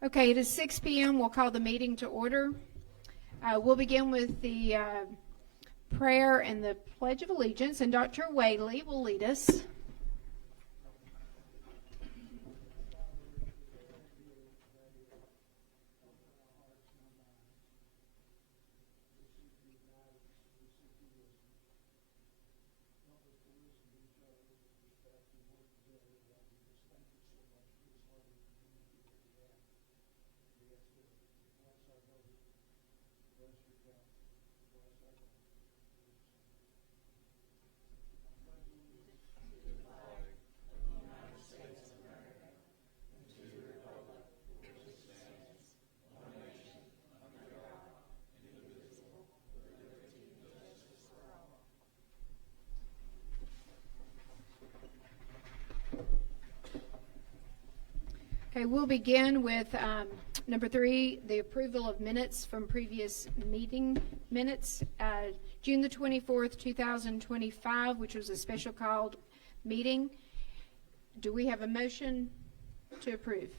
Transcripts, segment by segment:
Okay, it is 6 p.m. We'll call the meeting to order. We'll begin with the prayer and the Pledge of Allegiance, and Dr. Whaley will lead us. Okay, we'll begin with number 3, the approval of minutes from previous meeting minutes. June the 24th, 2025, which was a special called meeting. Do we have a motion to approve?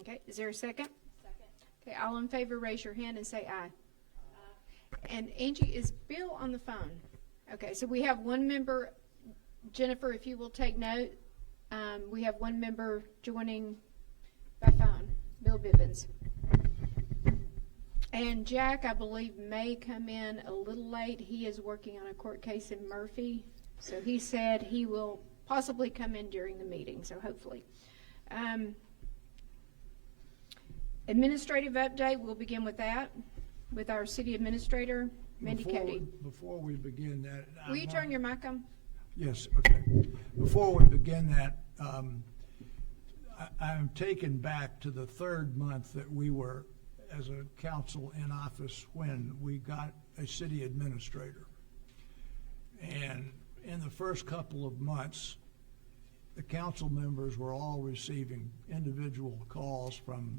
Okay, is there a second? Second. Okay, all in favor, raise your hand and say aye. And Angie, is Bill on the phone? Okay, so we have one member. Jennifer, if you will take note, we have one member joining by phone, Bill Bibbins. And Jack, I believe, may come in a little late. He is working on a court case in Murphy, so he said he will possibly come in during the meeting, so hopefully. Administrative update, we'll begin with that, with our city administrator, Mandy Cody. Before we begin that... Will you turn your mic on? Yes, okay. Before we begin that, I'm taken back to the third month that we were, as a council in office, when we got a city administrator. And in the first couple of months, the council members were all receiving individual calls from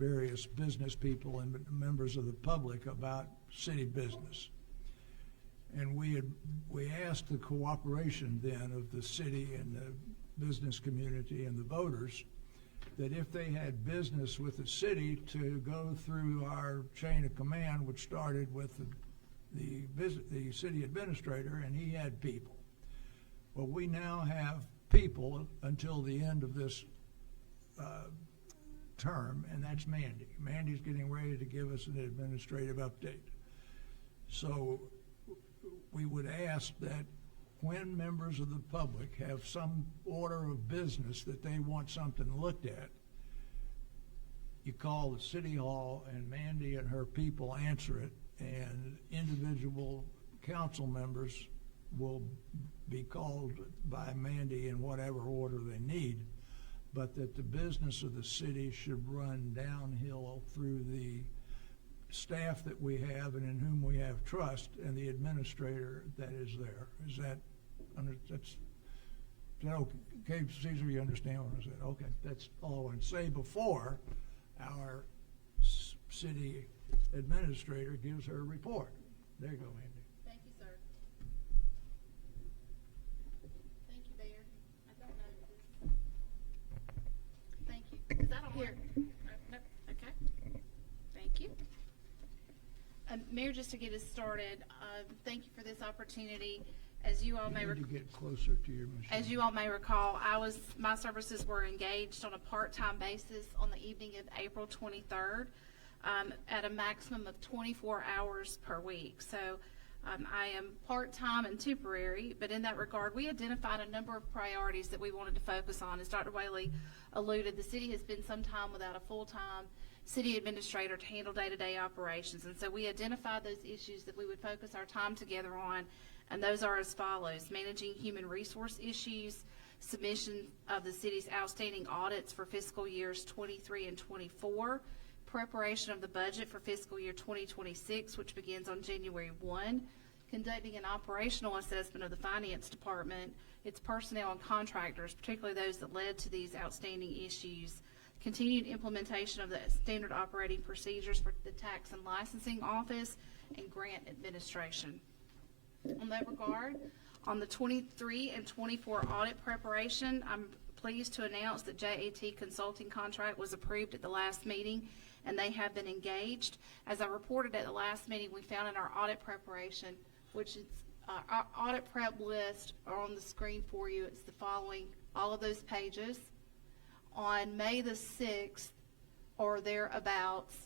various business people and members of the public about city business. And we asked the cooperation then of the city and the business community and the voters that if they had business with the city to go through our chain of command, which started with the city administrator, and he had people. Well, we now have people until the end of this term, and that's Mandy. Mandy's getting ready to give us an administrative update. So we would ask that when members of the public have some order of business that they want something looked at, you call the city hall and Mandy and her people answer it, and individual council members will be called by Mandy in whatever order they need, but that the business of the city should run downhill through the staff that we have and in whom we have trust, and the administrator that is there. Is that okay, Caesar? You understand what I said? Okay, that's all I want to say before our city administrator gives her report. There you go, Andy. Thank you, sir. Thank you, Mayor. I don't know this. Thank you. Is that on? Here. No. Okay. Thank you. Mayor, just to get us started, thank you for this opportunity. As you all may You need to get closer to your machine. As you all may recall, my services were engaged on a part-time basis on the evening of April 23rd at a maximum of 24 hours per week. So I am part-time and temporary, but in that regard, we identified a number of priorities that we wanted to focus on. As Dr. Whaley alluded, the city has been some time without a full-time city administrator to handle day-to-day operations. And so we identified those issues that we would focus our time together on, and those are as follows: managing human resource issues, submission of the city's outstanding audits for fiscal years 23 and 24, preparation of the budget for fiscal year 2026, which begins on January 1, conducting an operational assessment of the finance department, its personnel and contractors, particularly those that led to these outstanding issues, continued implementation of the standard operating procedures for the tax and licensing office, and grant administration. On that regard, On the 23 and 24 audit preparation, I'm pleased to announce that JAT Consulting contract was approved at the last meeting, and they have been engaged. As I reported at the last meeting, we found in our audit preparation, which is our audit prep list are on the screen for you. It's the following, all of those pages. On May the 6th or thereabouts,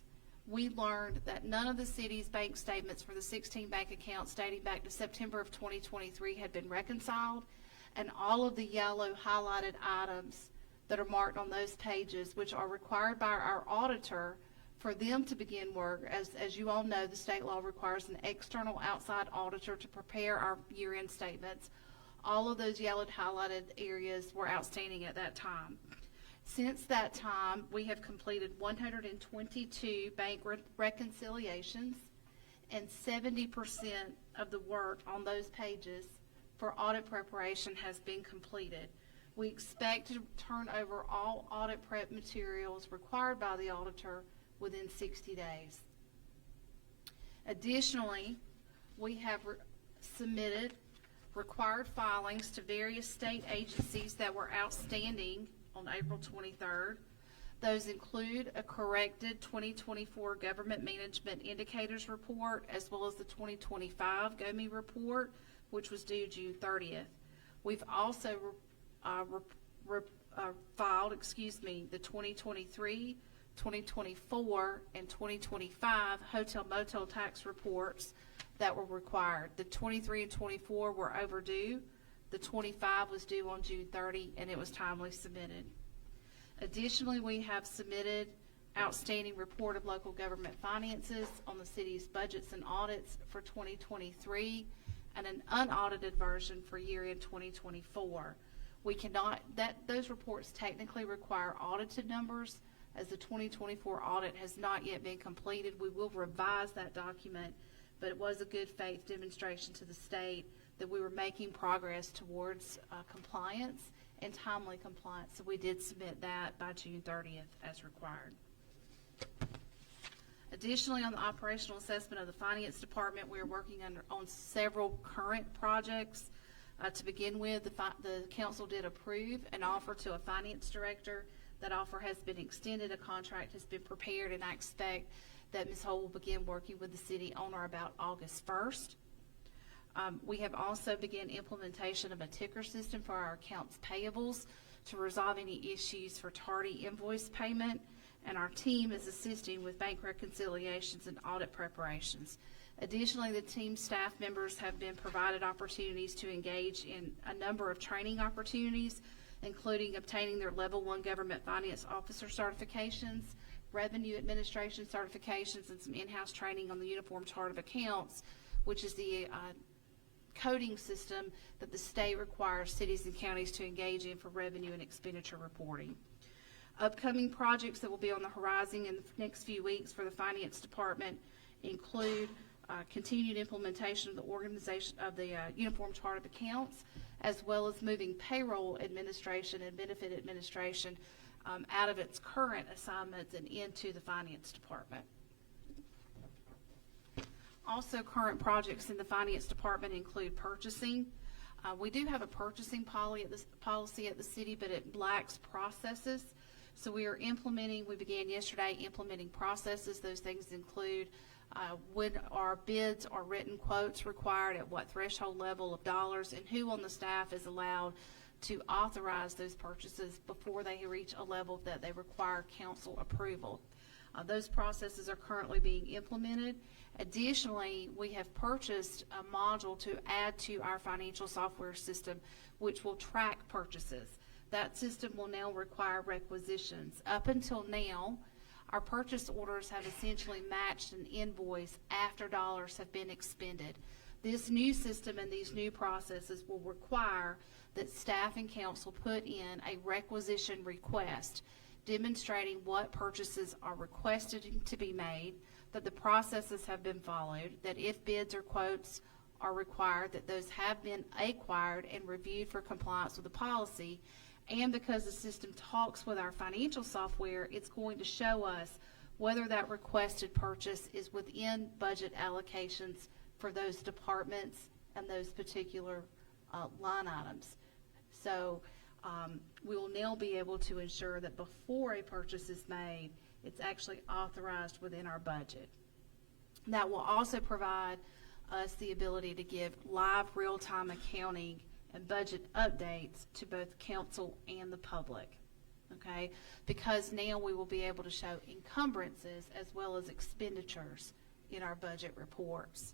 we learned that none of the city's bank statements for the 16 bank accounts dating back to September of 2023 had been reconciled, and all of the yellow highlighted items that are marked on those pages, which are required by our auditor for them to begin work. As you all know, the state law requires an external outside auditor to prepare our year-end statements. All of those yellowed highlighted areas were outstanding at that time. Since that time, we have completed 122 bank reconciliations, and 70% of the work on those pages for audit preparation has been completed. We expect to turn over all audit prep materials required by the auditor within 60 days. Additionally, we have submitted required filings to various state agencies that were outstanding on April 23rd. Those include a corrected 2024 Government Management Indicators Report, as well as the 2025 GOMI report, which was due June 30th. We've also filed, the 2023, 2024, and 2025 hotel motel tax reports that were required. The 23 and 24 were overdue. The 25 was due on June 30, and it was timely submitted. Additionally, we have submitted outstanding report of local government finances on the city's budgets and audits for 2023 and an unaudited version for year-end 2024. We cannot, those reports technically require audited numbers. As the 2024 audit has not yet been completed, we will revise that document, but it was a good faith demonstration to the state that we were making progress towards compliance and timely compliance, so we did submit that by June 30th as required. Additionally, on the operational assessment of the finance department, we are working on several current projects. To begin with, the council did approve an offer to a finance director. That offer has been extended, a contract has been prepared, and I expect that Ms. Hull will begin working with the city on or about August 1st. We have also begun implementation of a ticker system for our accounts payables to resolve any issues for tardy invoice payment, and our team is assisting with bank reconciliations and audit preparations. Additionally, the team staff members have been provided opportunities to engage in a number of training opportunities, including obtaining their Level 1 Government Finance Officer certifications, Revenue Administration certifications, and some in-house training on the Uniform Chart of Accounts, which is the coding system that the state requires cities and counties to engage in for revenue and expenditure reporting. Upcoming projects that will be on the horizon in the next few weeks for the Finance Department include continued implementation of the organization of the Uniform Chart of Accounts, as well as moving payroll administration and benefit administration out of its current assignments and into the Finance Department. Also, current projects in the Finance Department include purchasing. We do have a purchasing policy at the city, but it lacks processes. So we began yesterday implementing processes. Those things include when our bids or written quotes required, at what threshold level of dollars, and who on the staff is allowed to authorize those purchases before they reach a level that they require council approval. Those processes are currently being implemented. Additionally, we have purchased a module to add to our financial software system, which will track purchases. That system will now require requisitions. Up until now, our purchase orders have essentially matched an invoice after dollars have been expended. This new system and these new processes will require that staff and council put in a requisition request demonstrating what purchases are requested to be made, that the processes have been followed, that if bids or quotes are required, that those have been acquired and reviewed for compliance with the policy. And because the system talks with our financial software, it's going to show us whether that requested purchase is within budget allocations for those departments and those particular line items. So we will now be able to ensure that before a purchase is made, it's actually authorized within our budget. That will also provide us the ability to give live real-time accounting and budget updates to both council and the public, okay? Because now we will be able to show encumbrances as well as expenditures in our budget reports.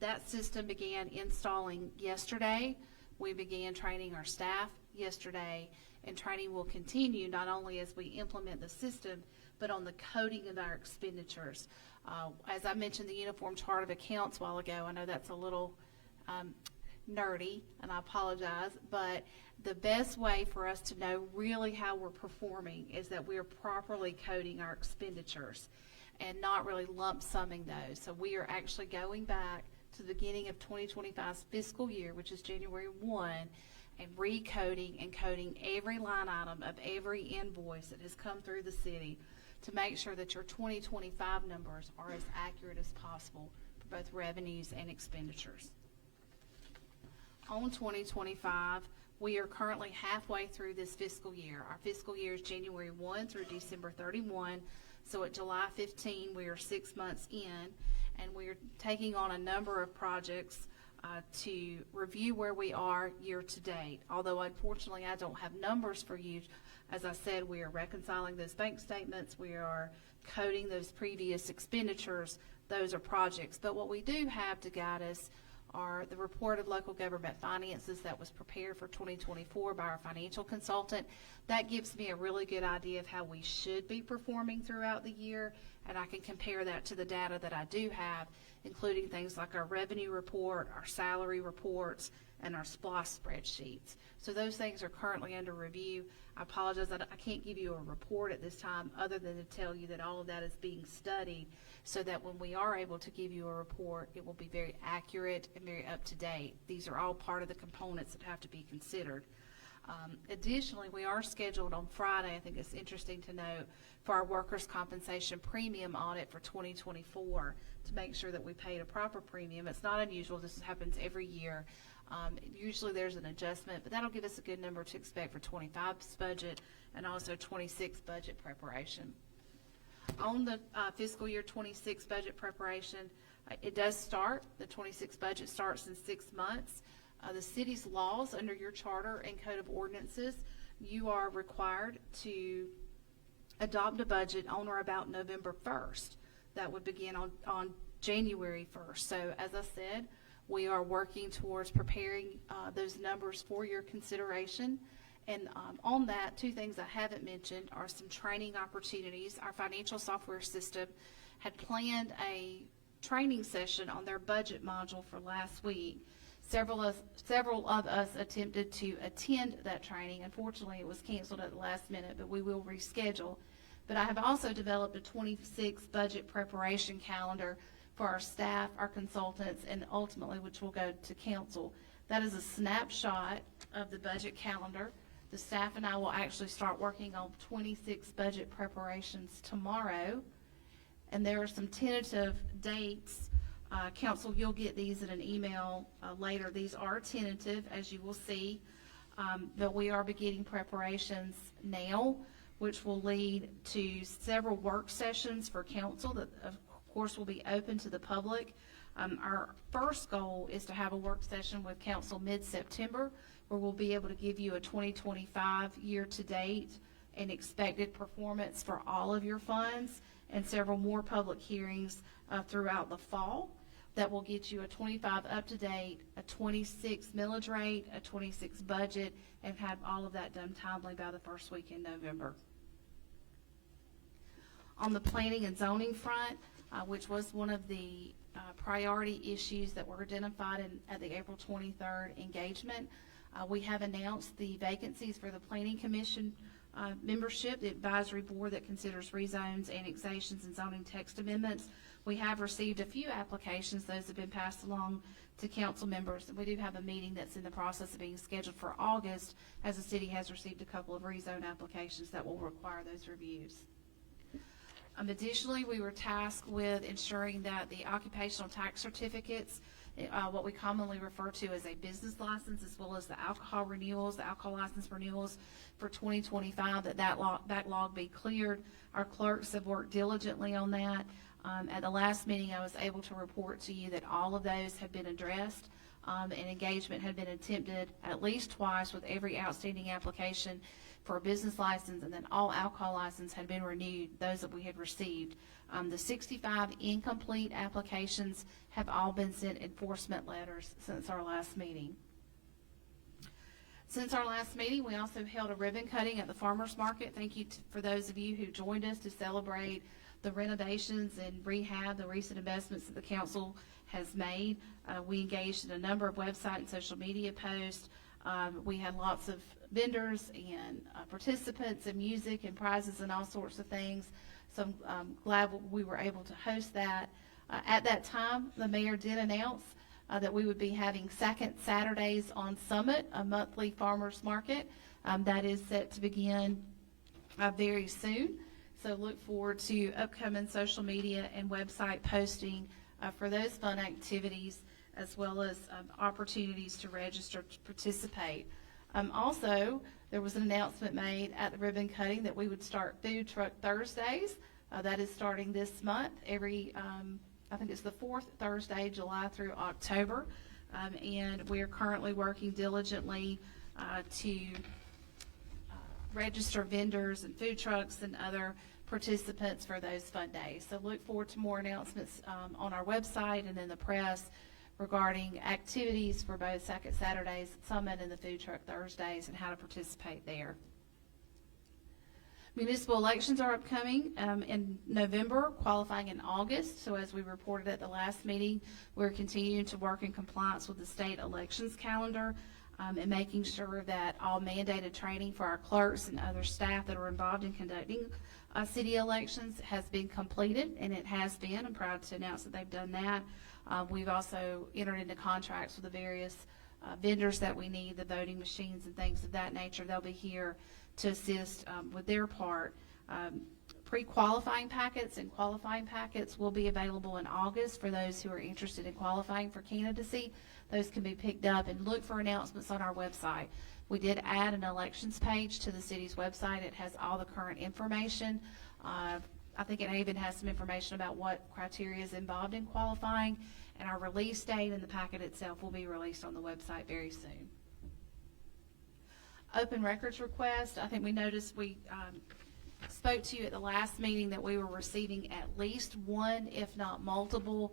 That system began installing yesterday. We began training our staff yesterday, and training will continue not only as we implement the system, but on the coding of our expenditures. As I mentioned, the Uniform Chart of Accounts a while ago, I know that's a little nerdy, and I apologize, but the best way for us to know really how we're performing is that we're properly coding our expenditures and not really lump summing those. So we are actually going back to the beginning of 2025's fiscal year, which is January 1, and recoding and coding every line item of every invoice that has come through the city to make sure that your 2025 numbers are as accurate as possible for both revenues and expenditures. On 2025, we are currently halfway through this fiscal year. Our fiscal year is January 1 through December 31. So at July 15, we are 6 months in, and we are taking on a number of projects to review where we are year to date. Although unfortunately I don't have numbers for you. As I said, we are reconciling those bank statements. We are coding those previous expenditures. Those are projects. But what we do have to guide us are the report of local government finances that was prepared for 2024 by our financial consultant. That gives me a really good idea of how we should be performing throughout the year, and I can compare that to the data that I do have, including things like our revenue report, our salary reports, and our SPLOST spreadsheets. So those things are currently under review. I apologize that I can't give you a report at this time other than to tell you that all of that is being studied so that when we are able to give you a report, it will be very accurate and very up to date. These are all part of the components that have to be considered. Additionally, we are scheduled on Friday, I think it's interesting to note, for our workers' compensation premium audit for 2024 to make sure that we paid a proper premium. It's not unusual. This happens every year. Usually there's an adjustment, but that'll give us a good number to expect for 25's budget and also 26 budget preparation. On the fiscal year 26 budget preparation, it does start. The 26 budget starts in 6 months. The city's laws under your charter and code of ordinances, you are required to adopt a budget on or about November 1st. That would begin on January 1st. So as I said, we are working towards preparing those numbers for your consideration. And on that, 2 things I haven't mentioned are some training opportunities. Our financial software system had planned a training session on their budget module for last week. Several of us attempted to attend that training. Unfortunately, it was canceled at the last minute, but we will reschedule. But I have also developed a 26 budget preparation calendar for our staff, our consultants, and ultimately which will go to council. That is a snapshot of the budget calendar. The staff and I will actually start working on 26 budget preparations tomorrow. And there are some tentative dates. Council, you'll get these in an email later. These are tentative, as you will see, but we are beginning preparations now, which will lead to several work sessions for council that, of course, will be open to the public. Our first goal is to have a work session with council mid-September, where we'll be able to give you a 2025 year-to-date and expected performance for all of your funds, and several more public hearings throughout the fall. That will get you a 25 up-to-date, a 26 millage rate, a 26 budget, and have all of that done timely by the first week in November. On the planning and zoning front, which was one of the priority issues that were identified at the April 23rd engagement, we have announced the vacancies for the Planning Commission membership, the advisory board that considers rezones, annexations, and zoning text amendments. We have received a few applications. Those have been passed along to council members. We do have a meeting that's in the process of being scheduled for August, as the city has received a couple of rezone applications that will require those reviews. Additionally, we were tasked with ensuring that the occupational tax certificates what we commonly refer to as a business license, as well as the alcohol renewals, the alcohol license renewals for 2025, that backlog be cleared. Our clerks have worked diligently on that. At the last meeting, I was able to report to you that all of those have been addressed, and engagement had been attempted at least twice with every outstanding application for a business license, and then all alcohol license had been renewed, those that we had received. The 65 incomplete applications have all been sent enforcement letters since our last meeting. Since our last meeting, we also held a ribbon cutting at the farmers market. Thank you for those of you who joined us to celebrate the renovations and rehab, the recent investments that the council has made. We engaged in a number of website and social media posts. We had lots of vendors and participants and music and prizes and all sorts of things. So I'm glad we were able to host that. At that time, the mayor did announce that we would be having second Saturdays on Summit, a monthly farmers market. That is set to begin very soon. So look forward to upcoming social media and website posting for those fun activities, as well as opportunities to register to participate. Also, there was an announcement made at the ribbon cutting that we would start Food Truck Thursdays. That is starting this month, every, I think it's the fourth Thursday, July through October. And we are currently working diligently to register vendors and food trucks and other participants for those fun days. So look forward to more announcements on our website and in the press regarding activities for both Second Saturdays Summit and the Food Truck Thursdays and how to participate there. Municipal elections are upcoming in November, qualifying in August. So as we reported at the last meeting, we're continuing to work in compliance with the state elections calendar and making sure that all mandated training for our clerks and other staff that are involved in conducting city elections has been completed, and it has been. I'm proud to announce that they've done that. We've also entered into contracts with the various vendors that we need, the voting machines and things of that nature. They'll be here to assist with their part. Pre-qualifying packets and qualifying packets will be available in August for those who are interested in qualifying for candidacy. Those can be picked up, and look for announcements on our website. We did add an elections page to the city's website. It has all the current information. I think it even has some information about what criteria is involved in qualifying, and our release date and the packet itself will be released on the website very soon. Open records request. I think we noticed we spoke to you at the last meeting that we were receiving at least one, if not multiple,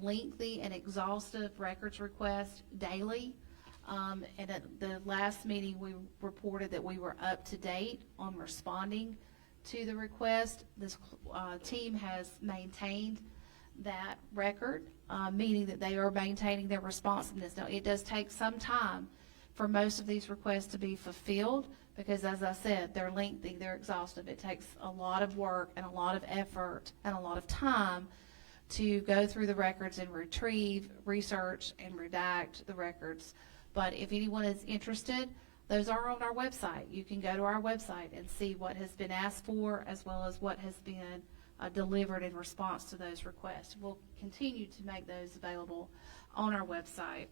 lengthy and exhaustive records requests daily. And at the last meeting, we reported that we were up to date on responding to the request. This team has maintained that record, meaning that they are maintaining their responsiveness. Now, it does take some time for most of these requests to be fulfilled because, as I said, they're lengthy, they're exhaustive. It takes a lot of work and a lot of effort and a lot of time to go through the records and retrieve, research, and redact the records. But if anyone is interested, those are on our website. You can go to our website and see what has been asked for as well as what has been delivered in response to those requests. We'll continue to make those available on our website.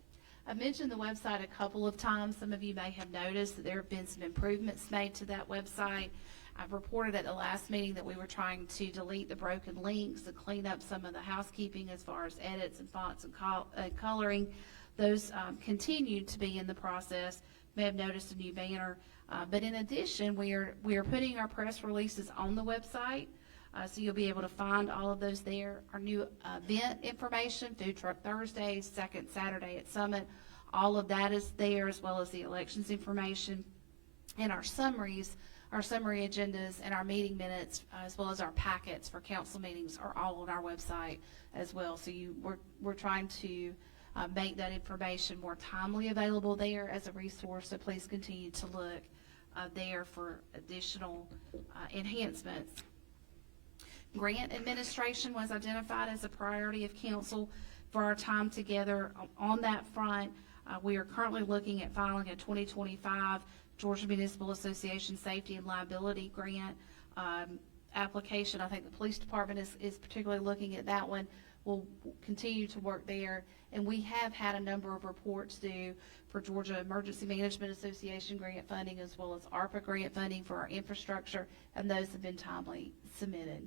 I mentioned the website a couple of times. Some of you may have noticed that there have been some improvements made to that website. I've reported at the last meeting that we were trying to delete the broken links and clean up some of the housekeeping as far as edits and fonts and coloring. Those continue to be in the process. You may have noticed a new banner. But in addition, we are putting our press releases on the website. So you'll be able to find all of those there. Our new event information, Food Truck Thursdays, second Saturday at Summit, all of that is there, as well as the elections information. And our summaries, our summary agendas, and our meeting minutes, as well as our packets for council meetings are all on our website as well. So we're trying to make that information more timely available there as a resource. So please continue to look there for additional enhancements. Grant administration was identified as a priority of council for our time together. On that front, we are currently looking at filing a 2025 Georgia Municipal Association Safety and Liability Grant application. I think the police department is particularly looking at that one. will continue to work there. And we have had a number of reports due for Georgia Emergency Management Association grant funding as well as ARPA grant funding for our infrastructure, and those have been timely submitted.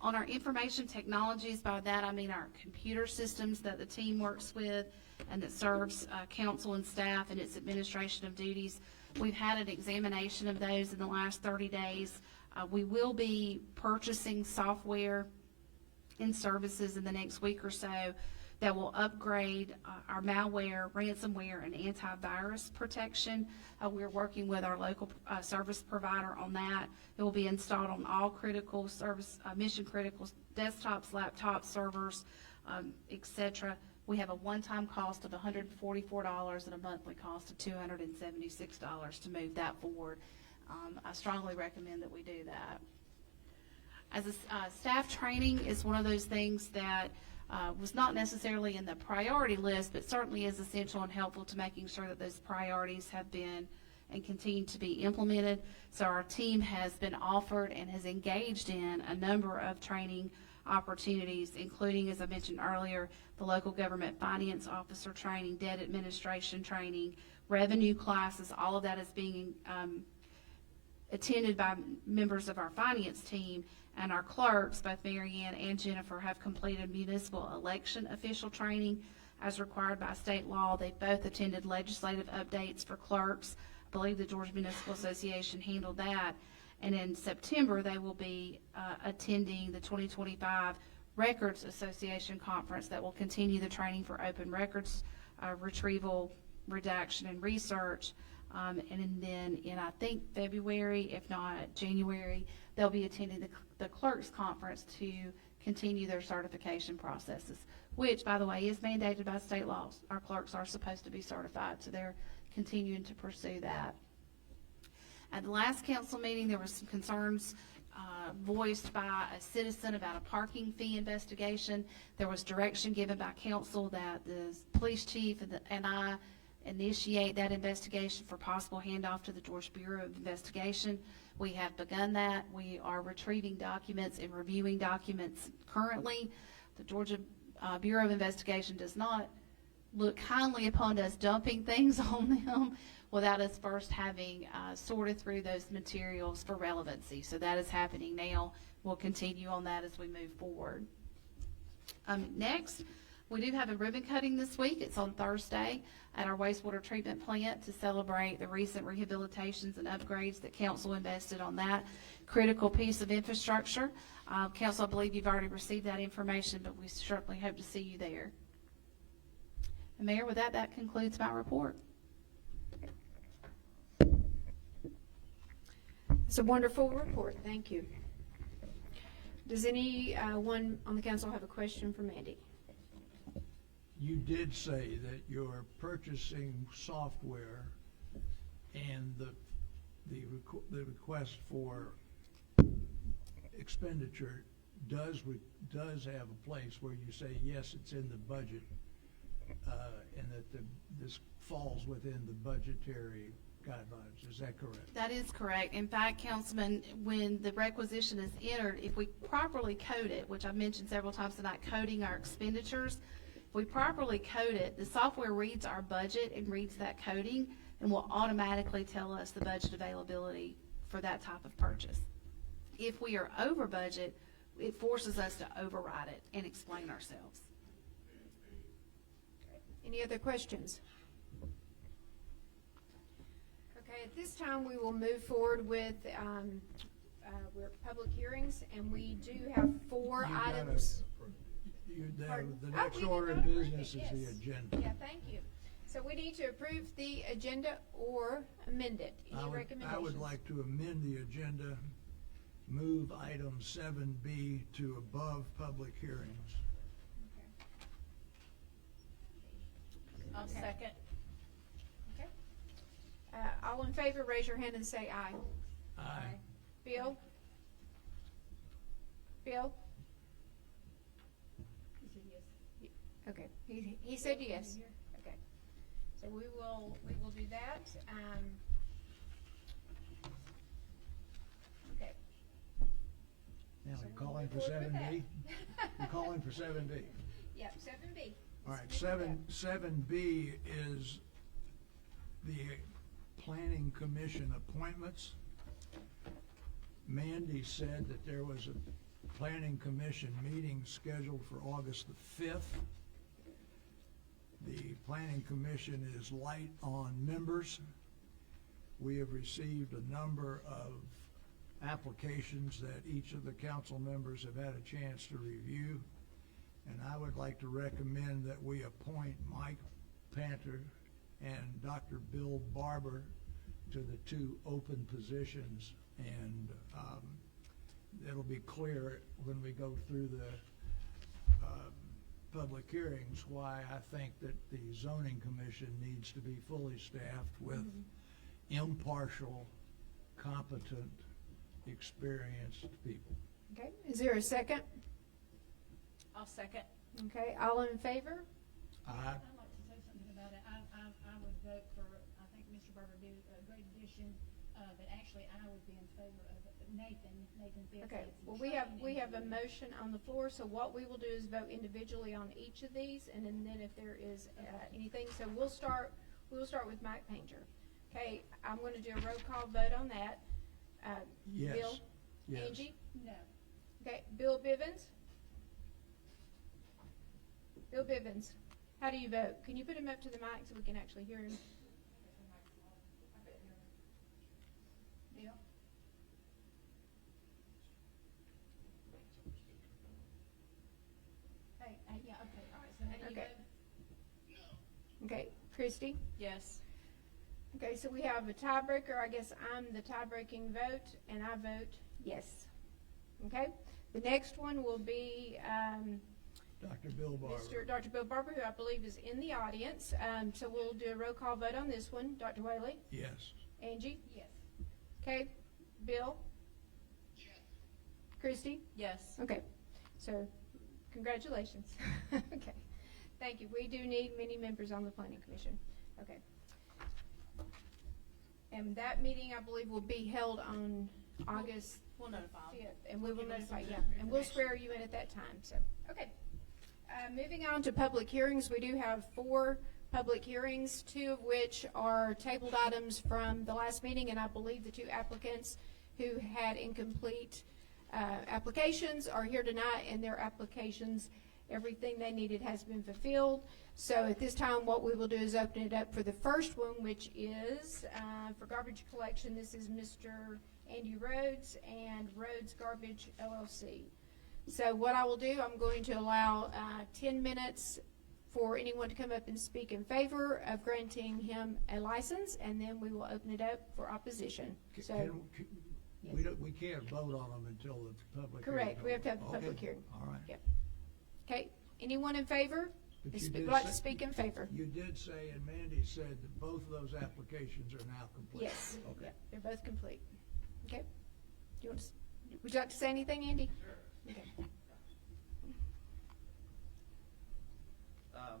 On our information technologies, by that I mean our computer systems that the team works with and that serves council and staff in its administration of duties. We've had an examination of those in the last 30 days. We will be purchasing software and services in the next week or so that will upgrade our malware, ransomware, and antivirus protection. We're working with our local service provider on that. It will be installed on all critical service, mission-critical desktops, laptops, servers, etc. We have a one-time cost of $144 and a monthly cost of $276 to move that forward. I strongly recommend that we do that. As a staff training is one of those things that was not necessarily in the priority list, but certainly is essential and helpful to making sure that those priorities have been and continue to be implemented. So our team has been offered and has engaged in a number of training opportunities, including, as I mentioned earlier, the local government finance officer training, debt administration training, revenue classes. All of that is being attended by members of our finance team, and our clerks, both Mary Ann and Jennifer, have completed municipal election official training as required by state law. They've both attended legislative updates for clerks. I believe the Georgia Municipal Association handled that. And in September, they will be attending the 2025 Records Association Conference that will continue the training for open records retrieval, redaction, and research. And then in, I think, February, if not January, they'll be attending the Clerks Conference to continue their certification processes, which, by the way, is mandated by state laws. Our clerks are supposed to be certified, so they're continuing to pursue that. At the last council meeting, there were some concerns voiced by a citizen about a parking fee investigation. There was direction given by council that the police chief and I initiate that investigation for possible handoff to the Georgia Bureau of Investigation. We have begun that. We are retrieving documents and reviewing documents currently. The Georgia Bureau of Investigation does not look kindly upon us dumping things on them without us first having sorted through those materials for relevancy. So that is happening now. We'll continue on that as we move forward. Next, we do have a ribbon cutting this week. It's on Thursday at our wastewater treatment plant to celebrate the recent rehabilitations and upgrades that council invested on that critical piece of infrastructure. Council, I believe you've already received that information, but we certainly hope to see you there. And Mayor, with that, that concludes my report. It's a wonderful report. Thank you. Does anyone on the council have a question for Mandy? You did say that you're purchasing software and the request for expenditure does have a place where you say, yes, it's in the budget, and that this falls within the budgetary guidelines. Is that correct? That is correct. In fact, Councilman, when the requisition is entered, if we properly code it, which I've mentioned several times tonight, coding our expenditures, if we properly code it, the software reads our budget and reads that coding and will automatically tell us the budget availability for that type of purchase. If we are over budget, it forces us to override it and explain ourselves. Any other questions? Okay, at this time we will move forward with public hearings, and we do have four items. The next we did order not of approve business it, is the yes. agenda. Yeah, thank you. So we need to approve the agenda or amend it. Any recommendations? I would like to amend the agenda, move item 7B to above public hearings. I'll Okay. second. Okay. All in favor, raise your hand and say aye. Aye. Bill? Bill? Okay, he said yes. Okay, so we will do that. Okay. Now So we're calling for we'll move forward with 7B. You're calling for 7B. Yep, 7B. All right, 7B is the Planning Commission appointments. Mandy said that there was a Planning Commission meeting scheduled for August the 5th. The Planning Commission is light on members. We have received a number of applications that each of the council members have had a chance to review. And I would like to recommend that we appoint Mike Panther and Dr. Bill Barber to the two open positions. And it'll be clear when we go through the public hearings why I think that the zoning commission needs to be fully staffed with impartial, competent, experienced people. Okay, is there a second? I'll second. Okay, all in favor? Aye. I'd like to say something about it. I would vote for, I think Mr. Barber did a great addition, but actually I would be in favor of Nathan Fields. Okay, well, we have a motion on the floor, so what we will do is vote individually on each of these, and then if there is anything, so we'll start with Mike Painter. Okay, I'm gonna do a roll call vote on that. Yes. Bill? Yes. Angie? No. Okay, Bill Bivens? Bill Bivens, how do you vote? Can you put him up to the mic so we can actually hear him? Bill? Yeah, okay, all right, so how do you Okay. vote? Okay, Christie? Yes. Okay, so we have a tiebreaker. I guess I'm the tie-breaking vote, and I vote yes. Okay, the next one will be Dr. Bill Barber. Dr. Bill Barber, who I believe is in the audience. So we'll do a roll call vote on this one. Dr. Whaley? Yes. Angie? Yes. Okay, Bill? Yes. Christie? Yes. Okay, so congratulations. Okay, thank you. We do need many members on the planning commission. Okay. And that meeting, I believe, will be held on August We'll notify them. 5th, and we will Give us notify, some yeah, and we'll information. swear you in at that time, so, okay. Moving on to public hearings, we do have 4 public hearings, 2 of which are tabled items from the last meeting, and I believe the 2 applicants who had incomplete applications are here tonight, and their applications, everything they needed has been fulfilled. So at this time, what we will do is open it up for the first one, which is for garbage collection. This is Mr. Andy Rhodes and Rhodes Garbage LLC. So what I will do, I'm going to allow 10 minutes for anyone to come up and speak in favor of granting him a license, and then we will open it up for opposition. So, We can't vote on them until the public hearing. correct, we have to have the public Okay, hearing. all right. Yep. Okay, anyone in favor? But you Would did like to say- speak in favor? You did say, and Mandy said, that both of those applications are now complete. Yes. Okay. Yep, they're both complete. Okay. Do you want to, would you like to say anything, Andy? Sure. Okay.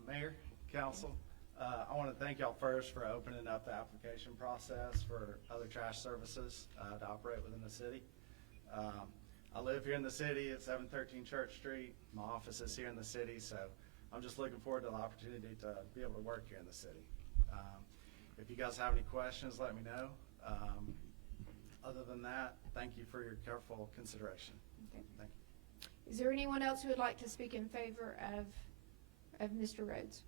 Mayor, council, I want to thank y'all first for opening up the application process for other trash services to operate within the city. I live here in the city at 713 Church Street. My office is here in the city, so I'm just looking forward to the opportunity to be able to work here in the city. If you guys have any questions, let me know. Other than that, thank you for your careful consideration. Okay. Thank you. Is there anyone else who would like to speak in favor of Mr. Rhodes?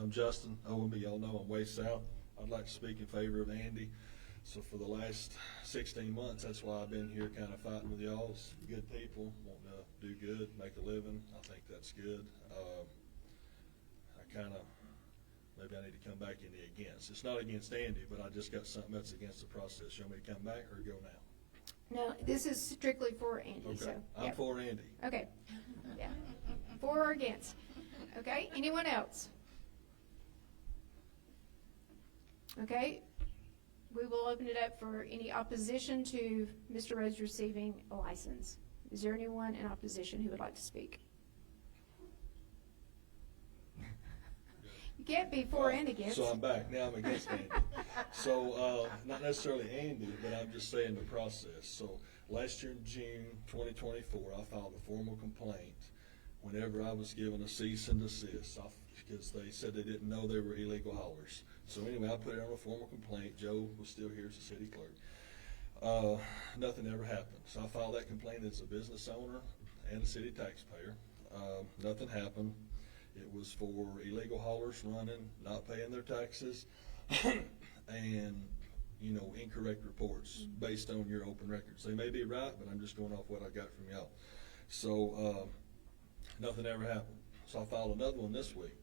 I'm Justin Owenby. Y'all know I'm way south. I'd like to speak in favor of Andy. So for the last 16 months, that's why I've been here kind of fighting with y'all. It's good people, wanting to do good, make a living. I think that's good. Maybe I need to come back in the against. It's not against Andy, but I just got something that's against the process. You want me to come back or go now? No, this is strictly for Andy, so. Okay, I'm yep. for Andy. Okay, yeah. For or against? Okay, anyone else? Okay, we will open it up for any opposition to Mr. Rhodes receiving a license. Is there anyone in opposition who would like to speak? You can't be for and against. So I'm back. Now I'm against Andy. So, not necessarily Andy, but I'm just saying the process. So last year in June 2024, I filed a formal complaint whenever I was given a cease and desist, because they said they didn't know they were illegal haulers. So anyway, I put it on a formal complaint. Joe was still here as the city clerk. Nothing ever happened. So I filed that complaint as a business owner and a city taxpayer. Nothing happened. It was for illegal haulers running, not paying their taxes, and, you know, incorrect reports based on your open records. They may be right, but I'm just going off what I got from y'all. So, nothing ever happened. So I filed another one this week.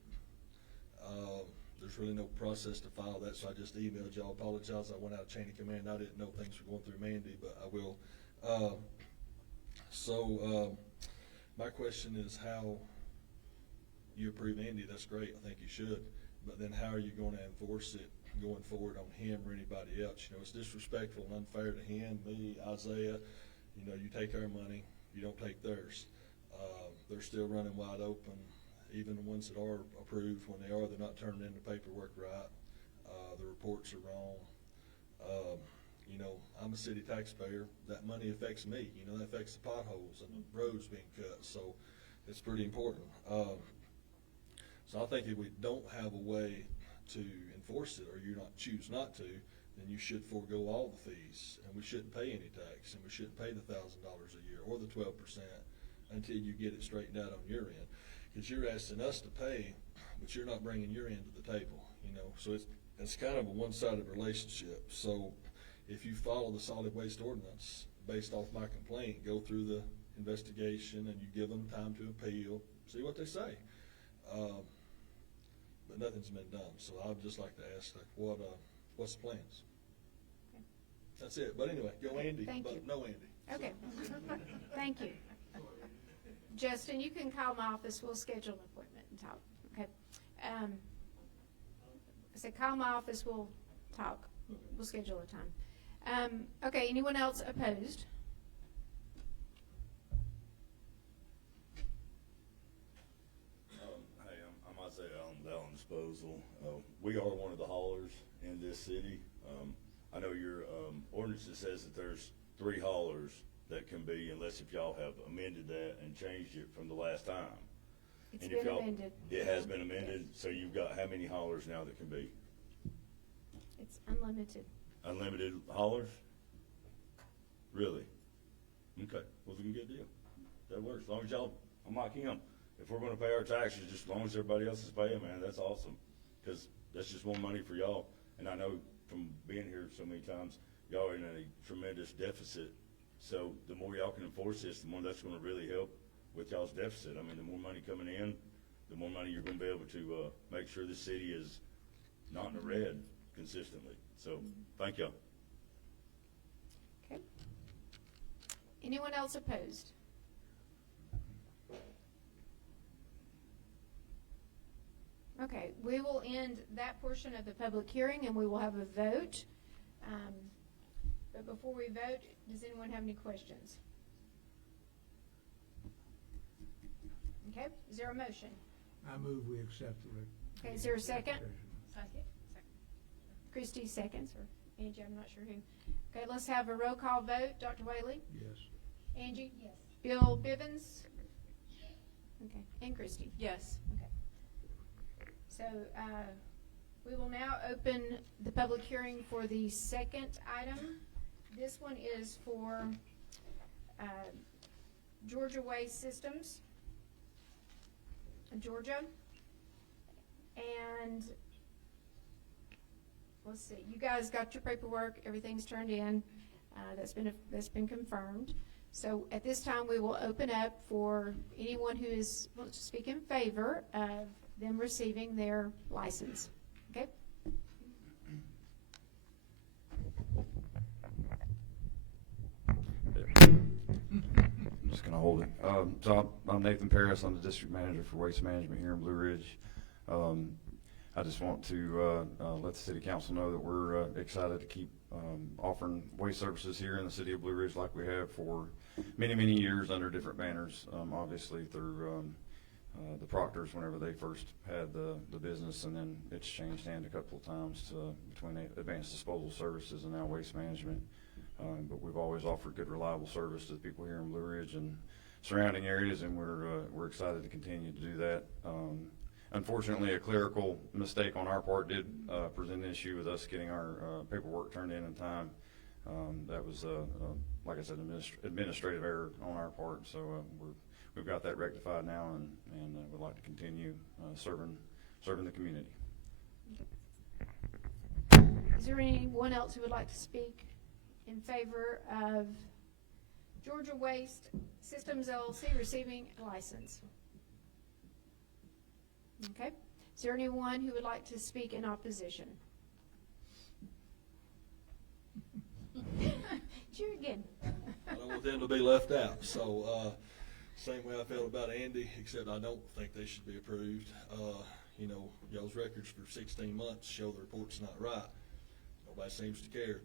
There's really no process to file that, so I just emailed y'all, apologize, I went out of chain of command, I didn't know things were going through Mandy, but I will. My question is how you approve Andy, that's great, I think you should, but then how are you gonna enforce it going forward on him or anybody else? You know, it's disrespectful and unfair to him, me, Isaiah. You know, you take our money, you don't take theirs. They're still running wide open, even the ones that are approved. When they are, they're not turning in the paperwork right. The reports are wrong. You know, I'm a city taxpayer. That money affects me. You know, that affects the potholes and the roads being cut. So it's pretty important. So I think if we don't have a way to enforce it, or you choose not to, then you should forego all the fees, and we shouldn't pay any tax, and we shouldn't pay the $1,000 a year or the 12% until you get it straightened out on your end. Because you're asking us to pay, but you're not bringing your end to the table, you know. So it's kind of a one-sided relationship. So if you follow the solid waste ordinance based off my complaint, go through the investigation and you give them time to appeal, see what they say. But nothing's been done. So I'd just like to ask, like, what's the plans? Okay. That's it. But anyway, go Andy, Thank but you. no Andy. Okay, thank you. Justin, you can call my office, we'll schedule an appointment and talk, okay? I said, call my office, we'll talk, we'll schedule a time. Okay, anyone else opposed? Hey, I'm Isaiah Allen Disposal. We are one of the haulers in this city. I know your ordinance says that there's 3 haulers that can be, unless if y'all have amended that and changed it from the last time. It's And if been y'all- amended. It has been amended, so you've got how many haulers now that can be? It's unlimited. Unlimited haulers? Really? Okay, well, then good deal. That works, as long as y'all, I'm like him, if we're gonna pay our taxes, just as long as everybody else is paying, man, that's awesome. Cause that's just more money for y'all, and I know from being here so many times, y'all are in a tremendous deficit. So the more y'all can enforce this, the more that's gonna really help with y'all's deficit. I mean, the more money coming in, the more money you're gonna be able to, make sure the city is not in the red consistently. So, thank y'all. Okay. Anyone else opposed? Okay, we will end that portion of the public hearing and we will have a vote. But before we vote, does anyone have any questions? Okay, is there a motion? I move we accept the. Okay, is there a second? Second. Christie seconds, or Angie, I'm not sure who. Okay, let's have a roll call vote. Dr. Whaley? Yes. Angie? Yes. Bill Bivens? Okay, and Christie? Yes. Okay. So, we will now open the public hearing for the second item. This one is for, Georgia Waste Systems, Georgia. And, let's see, you guys got your paperwork, everything's turned in, that's been confirmed. So at this time, we will open up for anyone who wants to speak in favor of them receiving their license. Okay? I'm just gonna hold it. So I'm Nathan Paris. I'm the district manager for waste management here in Blue Ridge. I just want to let the city council know that we're excited to keep offering waste services here in the city of Blue Ridge like we have for many, many years under different banners. Obviously through the Proctors whenever they first had the business, and then it's changed hands a couple of times to between Advanced Disposal Services and now Waste Management. But we've always offered good, reliable service to the people here in Blue Ridge and surrounding areas, and we're excited to continue to do that. Unfortunately, a clerical mistake on our part did present an issue with us getting our paperwork turned in time. That was, like I said, administrative error on our part. So we've got that rectified now, and would like to continue serving the community. Is there anyone else who would like to speak in favor of Georgia Waste Systems LLC receiving a license? Okay. Is there anyone who would like to speak in opposition? Cheer again. I don't want them to be left out, so, same way I felt about Andy, except I don't think they should be approved. You know, y'all's records for 16 months show the report's not right. Nobody seems to care.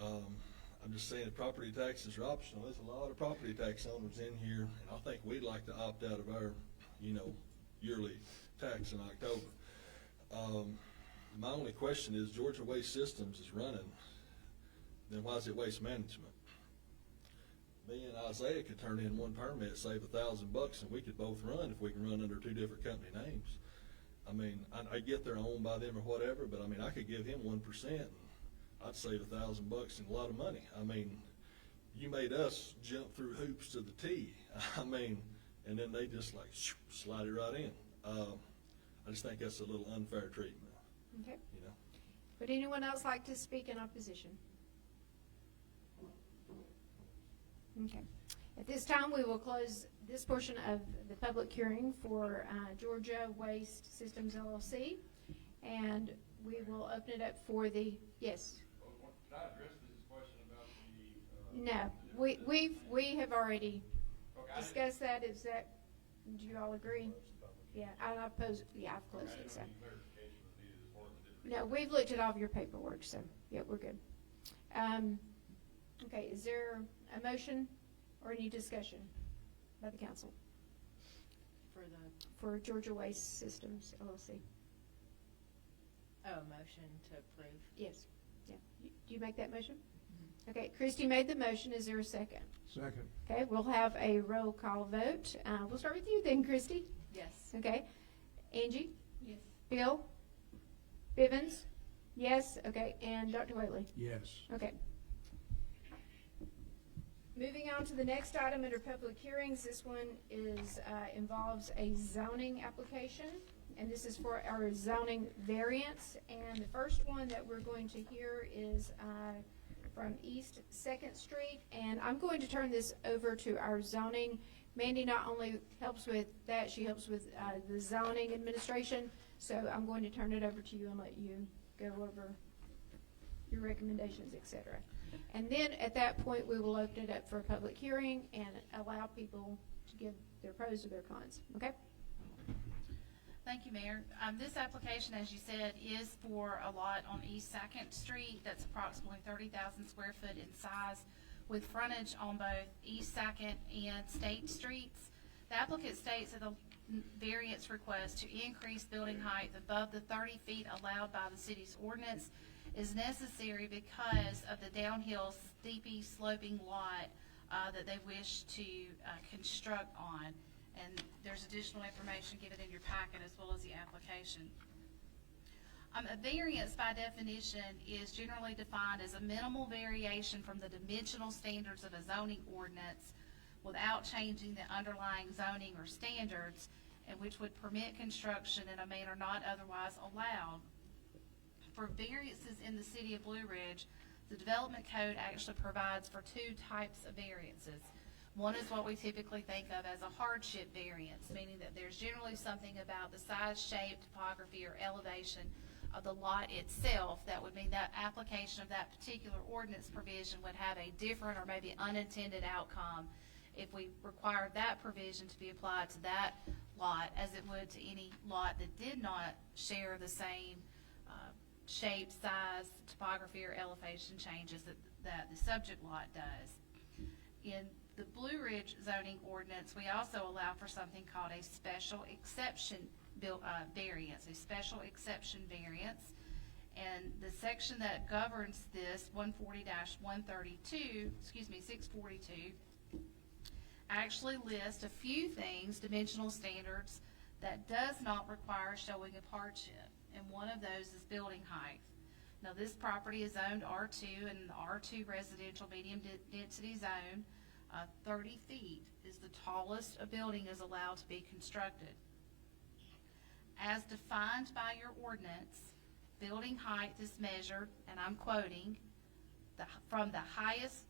I'm just saying that property taxes are optional. There's a lot of property tax owners in here, and I think we'd like to opt out of our, yearly tax in October. My only question is, Georgia Waste Systems is running, then why is it Waste Management? Me and Isaiah could turn in one permit, save $1,000, and we could both run if we can run under 2 different company names. I mean, I get they're owned by them or whatever, but I mean, I could give him 1%. I'd save $1,000 and a lot of money. I mean, you made us jump through hoops to the T. I mean, and then they just like slide it right in. I just think that's a little unfair treatment. Okay. You know. Would anyone else like to speak in opposition? Okay. At this time, we will close this portion of the public hearing for Georgia Waste Systems LLC, and we will open it up for the, yes. Can I address this question about the? No, we have already discussed that. Is that, do you all agree? Yeah, I've closed it, so. No, we've looked at all of your paperwork, so, yeah, we're good. Okay, is there a motion or any discussion by the council for Georgia Waste Systems LLC? Oh, motion to approve. Yes, yeah. Do you make that motion? Okay, Christie made the motion. Is there a second? Second. Okay, we'll have a roll call vote. We'll start with you then, Christie. Yes. Okay. Angie? Yes. Bill? Bivens? Yes. Okay, and Dr. Whaley? Yes. Okay. Moving on to the next item under public hearings. This one involves a zoning application, and this is for our zoning variance. And the first one that we're going to hear is from East 2nd Street, and I'm going to turn this over to our zoning. Mandy not only helps with that, she helps with the zoning administration, so I'm going to turn it over to you and let you go over your recommendations, etc. And then at that point, we will open it up for a public hearing and allow people to give their pros or their cons, okay? Thank you, Mayor. This application, as you said, is for a lot on East 2nd Street that's approximately 30,000 square foot in size with frontage on both East 2nd and State Streets. The applicant states that the variance request to increase building height above the 30 feet allowed by the city's ordinance is necessary because of the downhill steepy sloping lot that they wish to construct on. And there's additional information given in your packet as well as the application. A variance by definition is generally defined as a minimal variation from the dimensional standards of a zoning ordinance without changing the underlying zoning or standards, and which would permit construction in a manner not otherwise allowed. For variances in the city of Blue Ridge, the development code actually provides for 2 types of variances. One is what we typically think of as a hardship variance, meaning that there's generally something about the size, shape, topography, or elevation of the lot itself that would mean that application of that particular ordinance provision would have a different or maybe unintended outcome if we required that provision to be applied to that lot as it would to any lot that did not share the same shape, size, topography, or elevation changes that the subject lot does. In the Blue Ridge zoning ordinance, we also allow for something called a special exception variance, a special exception variance. And the section that governs this, 140-132, 642, actually lists a few things, dimensional standards, that does not require showing of hardship. And one of those is building height. Now, this property is zoned R2 and the R2 residential medium density zone. 30 feet is the tallest a building is allowed to be constructed. As defined by your ordinance, building height is measured, and I'm quoting, from the highest,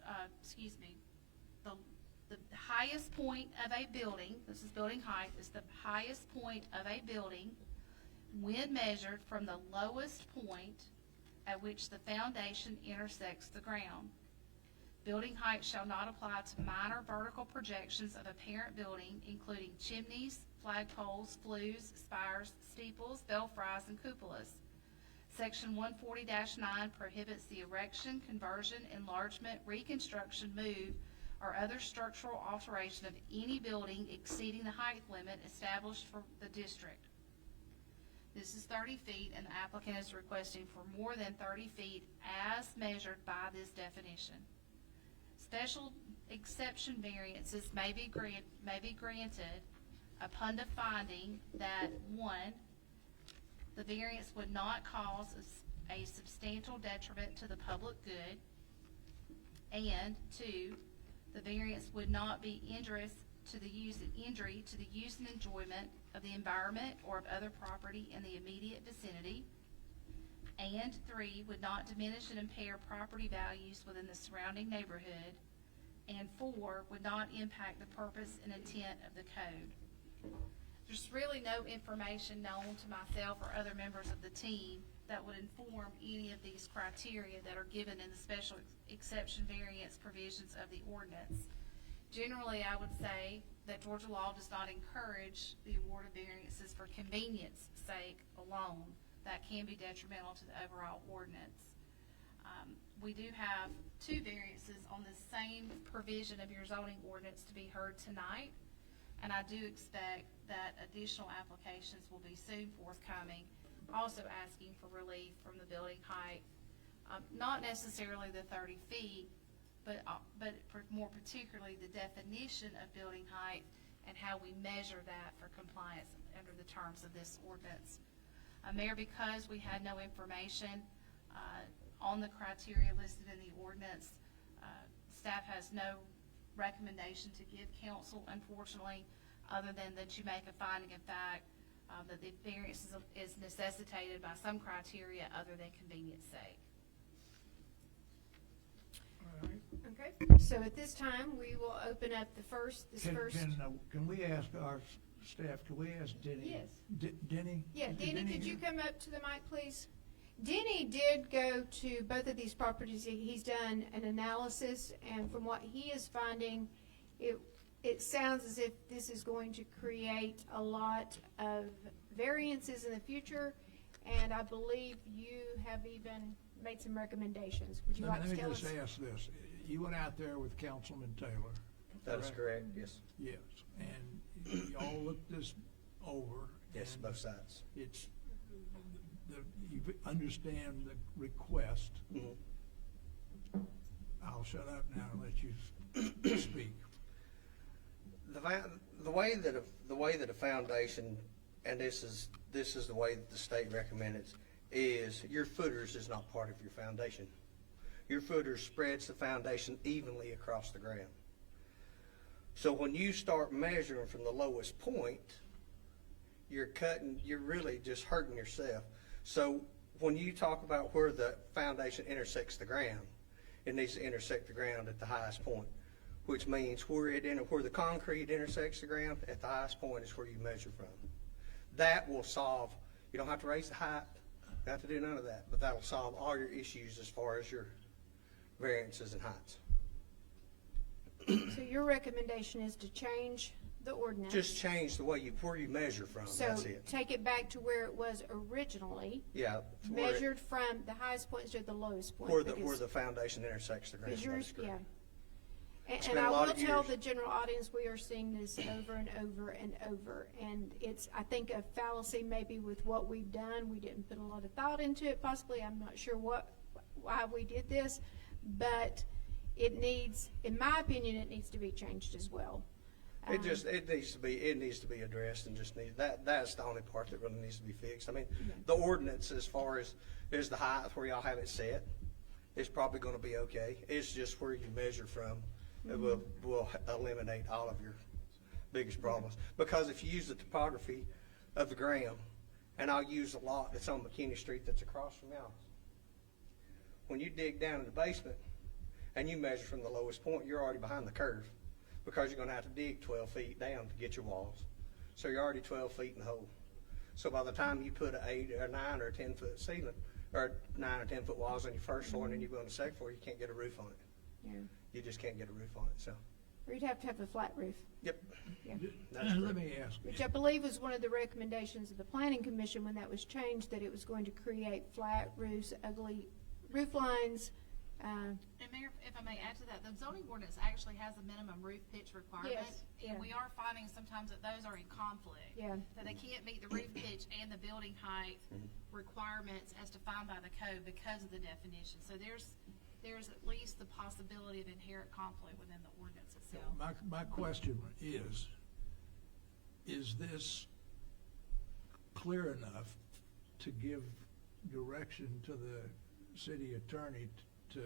the highest point of a building, this is building height, is the highest point of a building when measured from the lowest point at which the foundation intersects the ground. Building height shall not apply to minor vertical projections of a parent building, including chimneys, flagpoles, flues, spires, steeples, belfries, and cupolas. Section 140-9 prohibits the erection, conversion, enlargement, reconstruction, move, or other structural alteration of any building exceeding the height limit established for the district. This is 30 feet, and the applicant is requesting for more than 30 feet as measured by this definition. Special exception variances may be granted upon the finding that, 1, the variance would not cause a substantial detriment to the public good, and 2, the variance would not be injury to the use and enjoyment of the environment or of other property in the immediate vicinity, and 3, would not diminish and impair property values within the surrounding neighborhood, and 4, would not impact the purpose and intent of the code. There's really no information known to myself or other members of the team that would inform any of these criteria that are given in the special exception variance provisions of the ordinance. Generally, I would say that Georgia law does not encourage the award of variances for convenience sake alone. That can be detrimental to the overall ordinance. We do have 2 variances on the same provision of your zoning ordinance to be heard tonight, and I do expect that additional applications will be soon forthcoming, also asking for relief from the building height. Not necessarily the 30 feet, but more particularly the definition of building height and how we measure that for compliance under the terms of this ordinance. Mayor, because we had no information on the criteria listed in the ordinance, staff has no recommendation to give council, unfortunately, other than that you make a finding of fact that the variance is necessitated by some criteria other than convenience sake. All right. Okay, so at this time, we will open up Can we ask our staff, can we ask Denny? Yes. Denny? Yeah, Is Denny, could you here? come up to the mic, please? Denny did go to both of these properties. He's done an analysis, and from what he is finding, it sounds as if this is going to create a lot of variances in the future, and I believe you have even made some recommendations. Would you like to tell us? Let me just ask this. You went out there with Councilman Taylor. That is correct, yes. Yes, and y'all looked this over. Yes, and both sides. It's, you understand the request. Mhm. I'll shut up now and let you speak. The way that a foundation, and this is the way that the state recommended, is your footers is not part of your foundation. Your footer spreads the foundation evenly across the ground. So when you start measuring from the lowest point, you're really just hurting yourself. So when you talk about where the foundation intersects the ground, it needs to intersect the ground at the highest point, which means where the concrete intersects the ground at the highest point is where you measure from. That will solve, you don't have to raise the height, you don't have to do none of that, but that will solve all your issues as far as your variances and heights. So your recommendation is to change the ordinance? Just change the way where you measure from, that's it. So take it back to where it was originally, Yeah. measured from the highest point to the lowest point. Where because the foundation intersects the ground. yours, that's correct. And spent I a lot will of tell years. the general audience, we are seeing this over and over and over. And it's, I think, a fallacy maybe with what we've done. We didn't put a lot of thought into it possibly. I'm not sure why we did this. But it needs, in my opinion, it needs to be changed as well. It needs to be addressed and just needs, that's the only part that really needs to be fixed. I mean, the ordinance as far as the height where y'all have it set, it's probably gonna be okay. It's just where you measure from, it will eliminate all of your biggest problems. Because if you use the topography of the Graham, and I'll use a lot that's on McKinney Street that's across from y'all. When you dig down in the basement and you measure from the lowest point, you're already behind the curve. Because you're gonna have to dig 12 feet down to get your walls. So you're already 12 feet in the hole. So by the time you put an 8 or 9 or 10 foot ceiling, or 9 or 10 foot walls on your first floor and then you go on the second floor, you can't get a roof on it. Yeah. You just can't get a roof on it, so. Or you'd have to have a flat roof. Yep. Yeah. That's Let correct. me ask you. Which I believe was one of the recommendations of the planning commission when that was changed, that it was going to create flat roofs, ugly roof lines. And Mayor, if I may add to that, the zoning ordinance actually has a minimum roof pitch requirement. Yes, yeah. And we are finding sometimes that those are in conflict. Yeah. That they can't meet the roof pitch and the building height requirements as defined by the code because of the definition. So there's at least the possibility of inherent conflict within the ordinance itself. My question is this clear enough to give direction to the city attorney to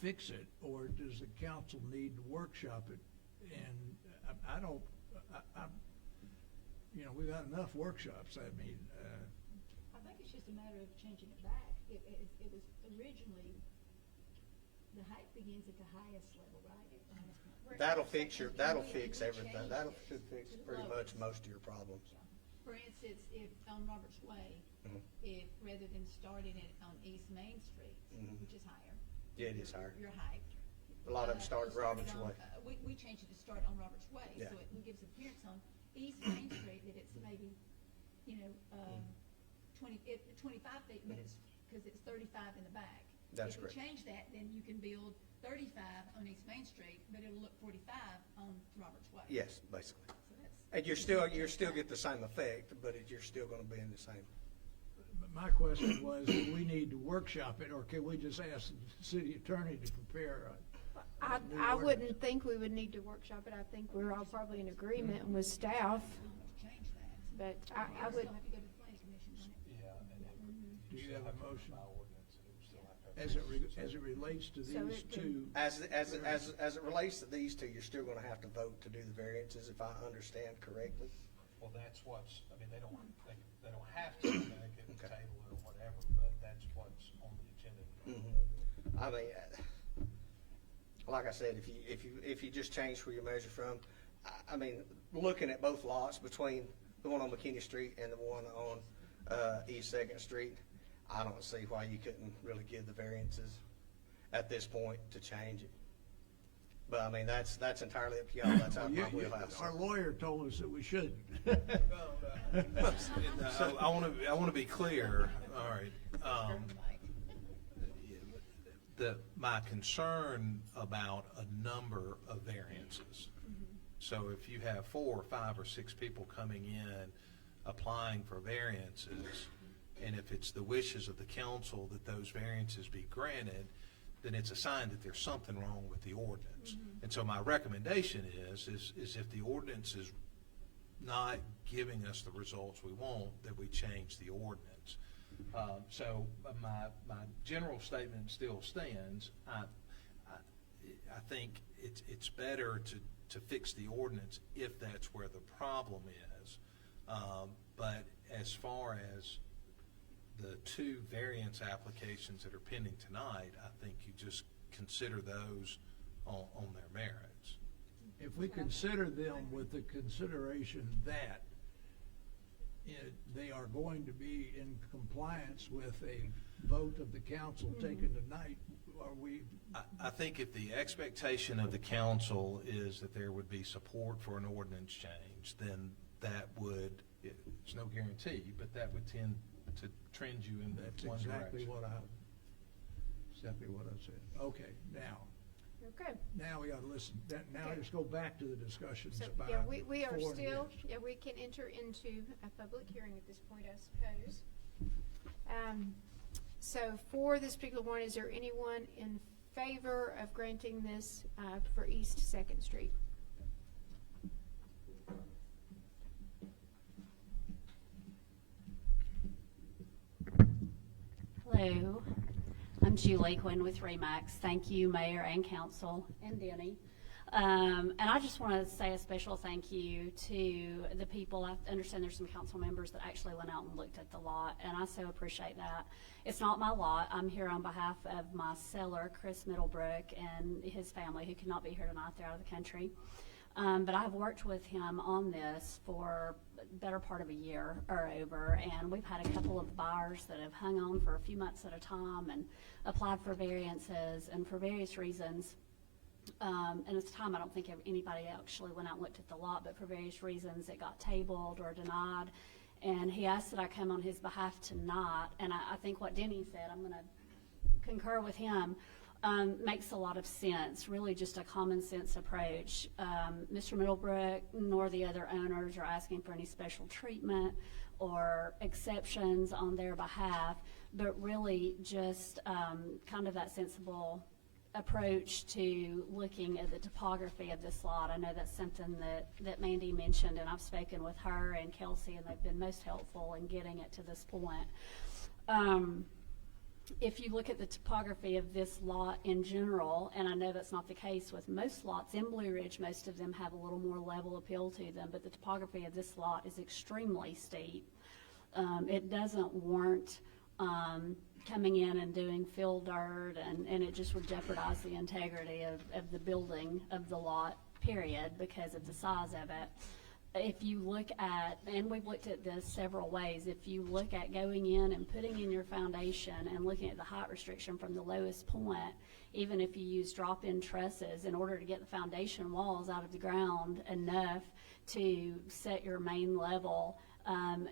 fix it, or does the council need to workshop it? And we've had enough workshops. I mean, I think it's just a matter of changing it back. It was originally, the height begins at the highest level, right? That'll fix And we everything. changed That'll it should fix to the pretty much lowest. most of your problems. For instance, if on Roberts Way, if rather than starting it on East Main Street, which is higher. Yeah, it is higher. Your height. A lot of them start at you Roberts on- Way. We changed it to start on Roberts Way, Yeah. so it gives appearance on East Main Street that it's maybe, 25 feet, but it's, because it's 35 in the back. That's If correct. you change that, then you can build 35 on East Main Street, but it'll look 45 on Roberts Way. Yes, basically. So that's. And you're still get the same effect, but you're still gonna be in the same. my question was, do we need to workshop it, or can we just ask the city attorney to prepare I new wouldn't ordinance? think we would need to workshop it. I think we're all probably in agreement with staff, Change that. but I You'll would, still have to go to the planning commission, right? Do you have a motion? As it relates to So these it can- two, As it relates to these two, you're still gonna have to vote to do the variances, if I understand correctly. Well, that's what's, I mean, they don't have to, they can Okay. table it or whatever, but that's what's on the agenda. I mean, like I said, if you just change where you measure from, I mean, looking at both lots between the one on McKinney Street and the one on East Second Street, I don't see why you couldn't really give the variances at this point to change it. But I mean, that's entirely up to y'all. That's out of my wheelhouse. our lawyer told us that we shouldn't. I want to be clear, all right. My concern about a number of variances. So if you have 4 or 5 or 6 people coming in applying for variances, and if it's the wishes of the council that those variances be granted, then it's a sign that there's something wrong with the ordinance. And so my recommendation is if the ordinance is not giving us the results we want, that we change the ordinance. So my general statement still stands. I think it's better to fix the ordinance if that's where the problem is. But as far as the 2 variance applications that are pending tonight, I think you just consider those on their merits. If we consider them with the consideration that they are going to be in compliance with a vote of the council taken tonight, are we? I think if the expectation of the council is that there would be support for an ordinance change, then that would, it's no guarantee, but that would tend to trend you in that That's one exactly direction. what I said. Okay, now, Okay. Now we gotta listen, now Okay. let's go back to the discussions So, about yeah, we are for and still, against. yeah, we can enter into a public hearing at this point, I suppose. So for this particular one, is there anyone in favor of granting this, for East Second Street? Hello, I'm Julie Quinn with Remax. Thank you, Mayor and Council, and Denny. And I just want to say a special thank you to the people. I understand there's some council members that actually went out and looked at the lot, and I so appreciate that. It's not my lot. I'm here on behalf of my seller, Chris Middlebrook, and his family, who could not be here tonight. They're out of the country. But I've worked with him on this for the better part of a year or over, and we've had a couple of buyers that have hung on for a few months at a time and applied for variances, and for various reasons. And at the time, I don't think anybody actually went out and looked at the lot, but for various reasons, it got tabled or denied. And he asked that I come on his behalf tonight, and I think what Denny said, I'm going to concur with him, makes a lot of sense, really just a common sense approach. Mr. Middlebrook nor the other owners are asking for any special treatment or exceptions on their behalf, but really just kind of that sensible approach to looking at the topography of this lot. I know that's something that Mandy mentioned, and I've spoken with her and Kelsey, and they've been most helpful in getting it to this point. If you look at the topography of this lot in general, and I know that's not the case with most lots in Blue Ridge, most of them have a little more level appeal to them, but the topography of this lot is extremely steep. It doesn't warrant coming in and doing fill dirt, and it just would jeopardize the integrity of the building of the lot, period, because of the size of it. If you look at, and we've looked at this several ways, if you look at going in and putting in your foundation and looking at the height restriction from the lowest point, even if you use drop-in trusses in order to get the foundation walls out of the ground enough to set your main level,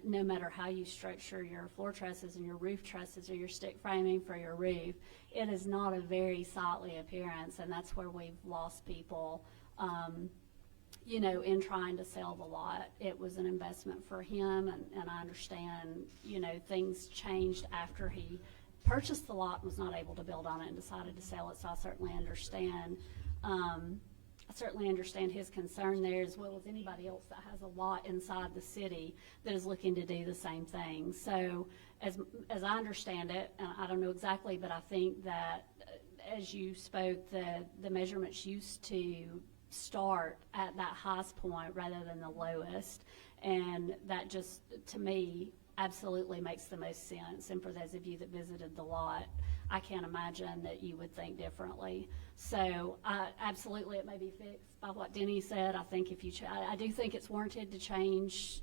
no matter how you structure your floor trusses and your roof trusses or your stick framing for your roof, it is not a very sightly appearance, and that's where we've lost people, you know, in trying to sell the lot. It was an investment for him, and I understand, you know, things changed after he purchased the lot and was not able to build on it and decided to sell it, so I certainly understand his concern there, as well as anybody else that has a lot inside the city that is looking to do the same thing. So as I understand it, and I don't know exactly, but I think that as you spoke, the measurements used to start at that highest point rather than the lowest, and that just, to me, absolutely makes the most sense. And for those of you that visited the lot, I can't imagine that you would think differently. So absolutely, it may be fixed by what Denny said. I think if you, I do think it's warranted to change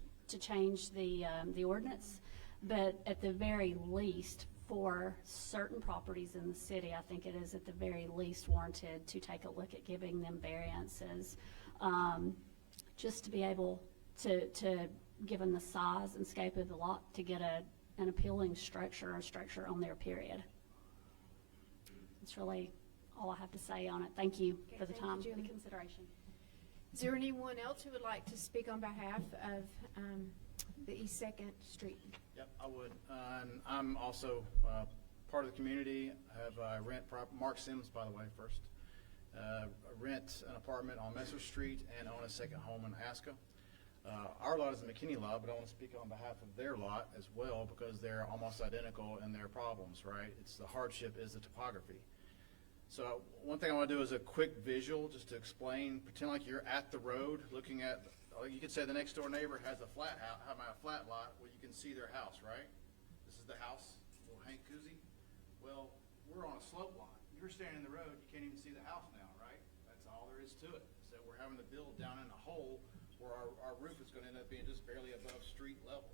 the ordinance, but at the very least, for certain properties in the city, I think it is at the very least warranted to take a look at giving them variances, just to be able to give them the size and scope of the lot to get an appealing structure on there, period. That's really all I have to say on it. Thank you Okay, for the thank you, time and Julie. the consideration. Is there anyone else who would like to speak on behalf of the East Second Street? Yep, I would. And I'm also part of the community. I rent Mark Sims, by the way, first. Rent an apartment on Messer Street and own a second home in Haskell. Our lot is a McKinney lot, but I want to speak on behalf of their lot as well, because they're almost identical in their problems, right? It's the hardship is the topography. So one thing I want to do is a quick visual just to explain. Pretend like you're at the road looking at, you could say the next door neighbor has a flat house, have a flat lot where you can see their house, right? This is the house, little Hank Koozie. Well, we're on a slope line. You're standing in the road, you can't even see the house now, right? That's all there is to it. So we're having to build down in a hole where our roof is going to end up being just barely above street level.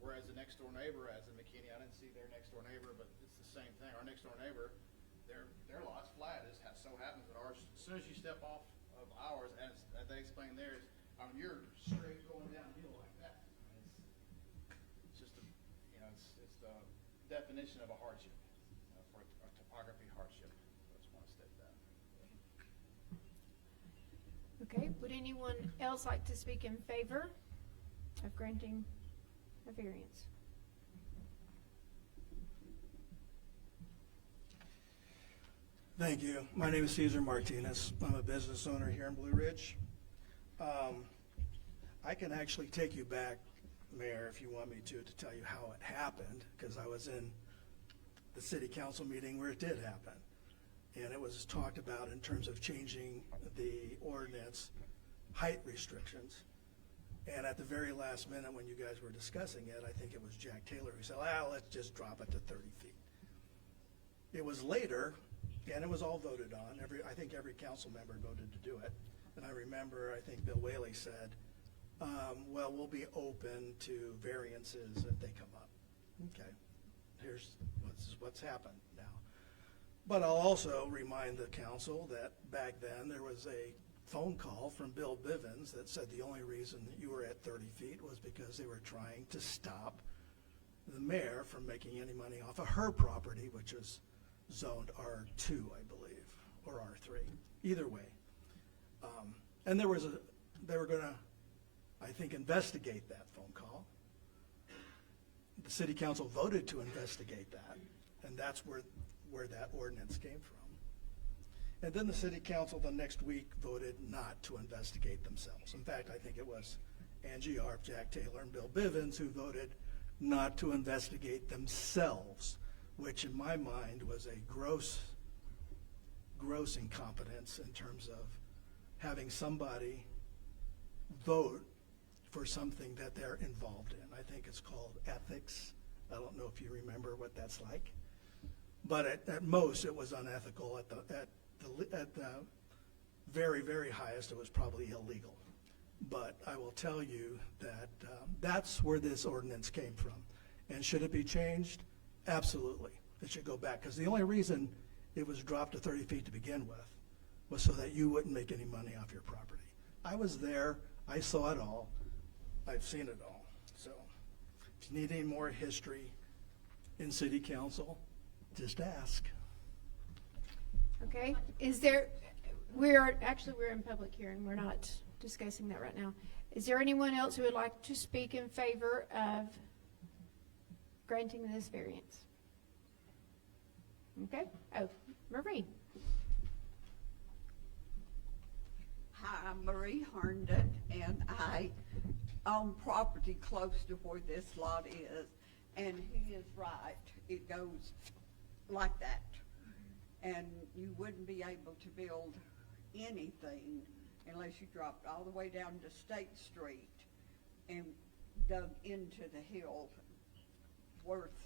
Whereas the next door neighbor, as in McKinney, I didn't see their next door neighbor, but it's the same thing. Our next door neighbor, their lot's flat. It so happens that ours, as soon as you step off of ours, as they explained theirs, you're straight going downhill like that. It's just it's the definition of a hardship, for a topography hardship. I just want to state that. Okay, would anyone else like to speak in favor of granting a variance? Thank you. My name is Cesar Martinez. I'm a business owner here in Blue Ridge. I can actually take you back, Mayor, if you want me to tell you how it happened, because I was in the city council meeting where it did happen. And it was talked about in terms of changing the ordinance height restrictions. And at the very last minute, when you guys were discussing it, I think it was Jack Taylor who said, let's just drop it to 30 feet. It was later, and it was all voted on. I think every council member voted to do it. And I remember, I think Bill Whaley said, well, we'll be open to variances if they come up. Okay, here's what's happened now. But I'll also remind the council that back then there was a phone call from Bill Bivens that said the only reason that you were at 30 feet was because they were trying to stop the mayor from making any money off of her property, which is zoned R2, I believe, or R3, either way. And they were gonna, I think, investigate that phone call. The city council voted to investigate that, and that's where that ordinance came from. And then the city council the next week voted not to investigate themselves. In fact, I think it was Angie Arp, Jack Taylor, and Bill Bivens who voted not to investigate themselves, which in my mind was a gross incompetence in terms of having somebody vote for something that they're involved in. I think it's called ethics. I don't know if you remember what that's like. But at most, it was unethical. At the very, very highest, it was probably illegal. But I will tell you that that's where this ordinance came from. And should it be changed? Absolutely. It should go back. Because the only reason it was dropped to 30 feet to begin with was so that you wouldn't make any money off your property. I was there. I saw it all. I've seen it all. So if you need any more history in city council, just ask. Okay, we're in public hearing, we're not discussing that right now. Is there anyone else who would like to speak in favor of granting this variance? Okay, Marie. Hi, I'm Marie Herndon, and I own property close to where this lot is, and he is right, it goes like that. And you wouldn't be able to build anything unless you dropped all the way down to State Street and dug into the hill worth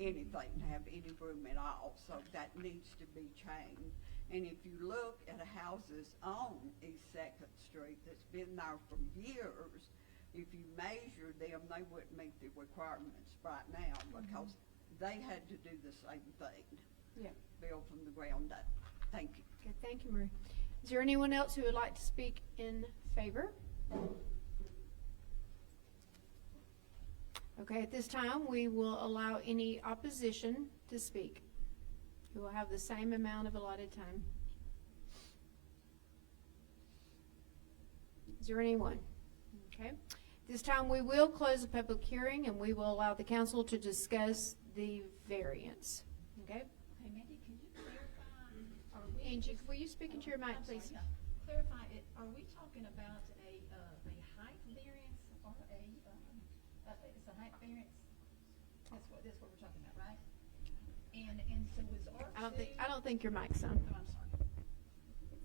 anything to have any room at all. So that needs to be changed. And if you look at houses on East 2nd Street that's been there for years, if you measure them, they wouldn't meet the requirements right now because they had to do the same thing. Yeah. Build from the ground up. Thank you. Okay, thank you, Marie. Is there anyone else who would like to speak in favor? Okay, at this time, we will allow any opposition to speak. We will have the same amount of allotted time. Is there anyone? Okay. This time, we will close the public hearing, and we will allow the council to discuss the variance. Okay? Hey, Mandy, can you clarify? Angie, will you speak into your mic, please? Clarify it. Are we talking about a height variance or it's a height variance? That's what we're talking about, right? And so is R2? I don't think your mic's on. Oh, I'm sorry.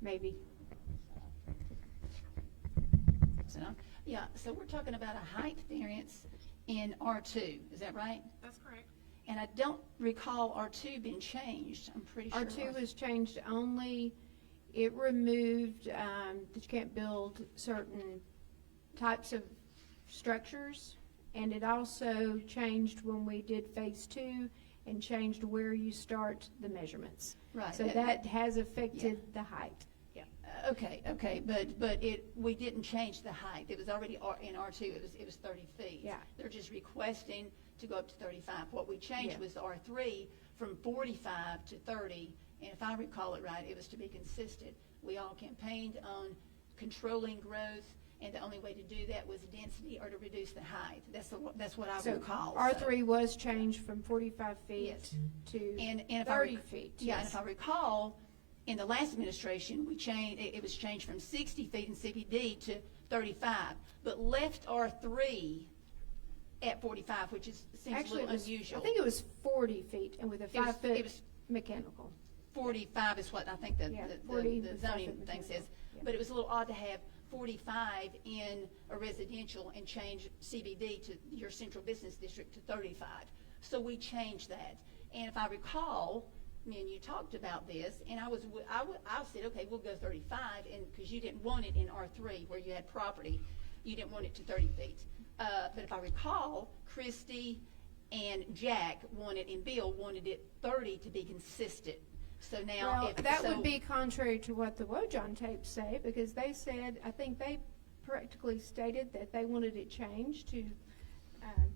Maybe. Yeah, so we're talking about a height variance in R2, is that right? That's correct. And I don't recall R2 being changed, I'm pretty sure. R2 was changed only, it removed that you can't build certain types of structures, and it also changed when we did phase 2 and changed where you start the measurements. Right. So that has affected the height. Yeah, okay, but we didn't change the height. It was already in R2, it was 30 feet. Yeah. They're just requesting to go up to 35. What we changed Yeah. was R3 from 45 to 30, and if I recall it right, it was to be consistent. We all campaigned on controlling growth, and the only way to do that was density or to reduce the height. That's what I So recall. R3 was changed from 45 feet Yes. to And if I 30 rec- feet. Yeah, and yes. if I recall, in the last administration, it was changed from 60 feet in CBD to 35, but left R3 at 45, which seems a Actually, little it was, unusual. I think it was 40 feet and with a It was- 5-foot it was- mechanical. 45 is what I think Yeah, the 40 the with zoning 5-foot thing mechanical. says. Yeah. But it was a little odd to have 45 in a residential and change CBD to your central business district to 35. So we changed that. And if I recall, me and you talked about this, and I said, okay, we'll go 35, and because you didn't want it in R3 where you had property, you didn't want it to 30 feet. But if I recall, Christie and Jack wanted, and Bill wanted it 30 to be consistent. So now, Well, if that so- would be contrary to what the Wojon tapes say, because they said, I think they practically stated that they wanted it changed to,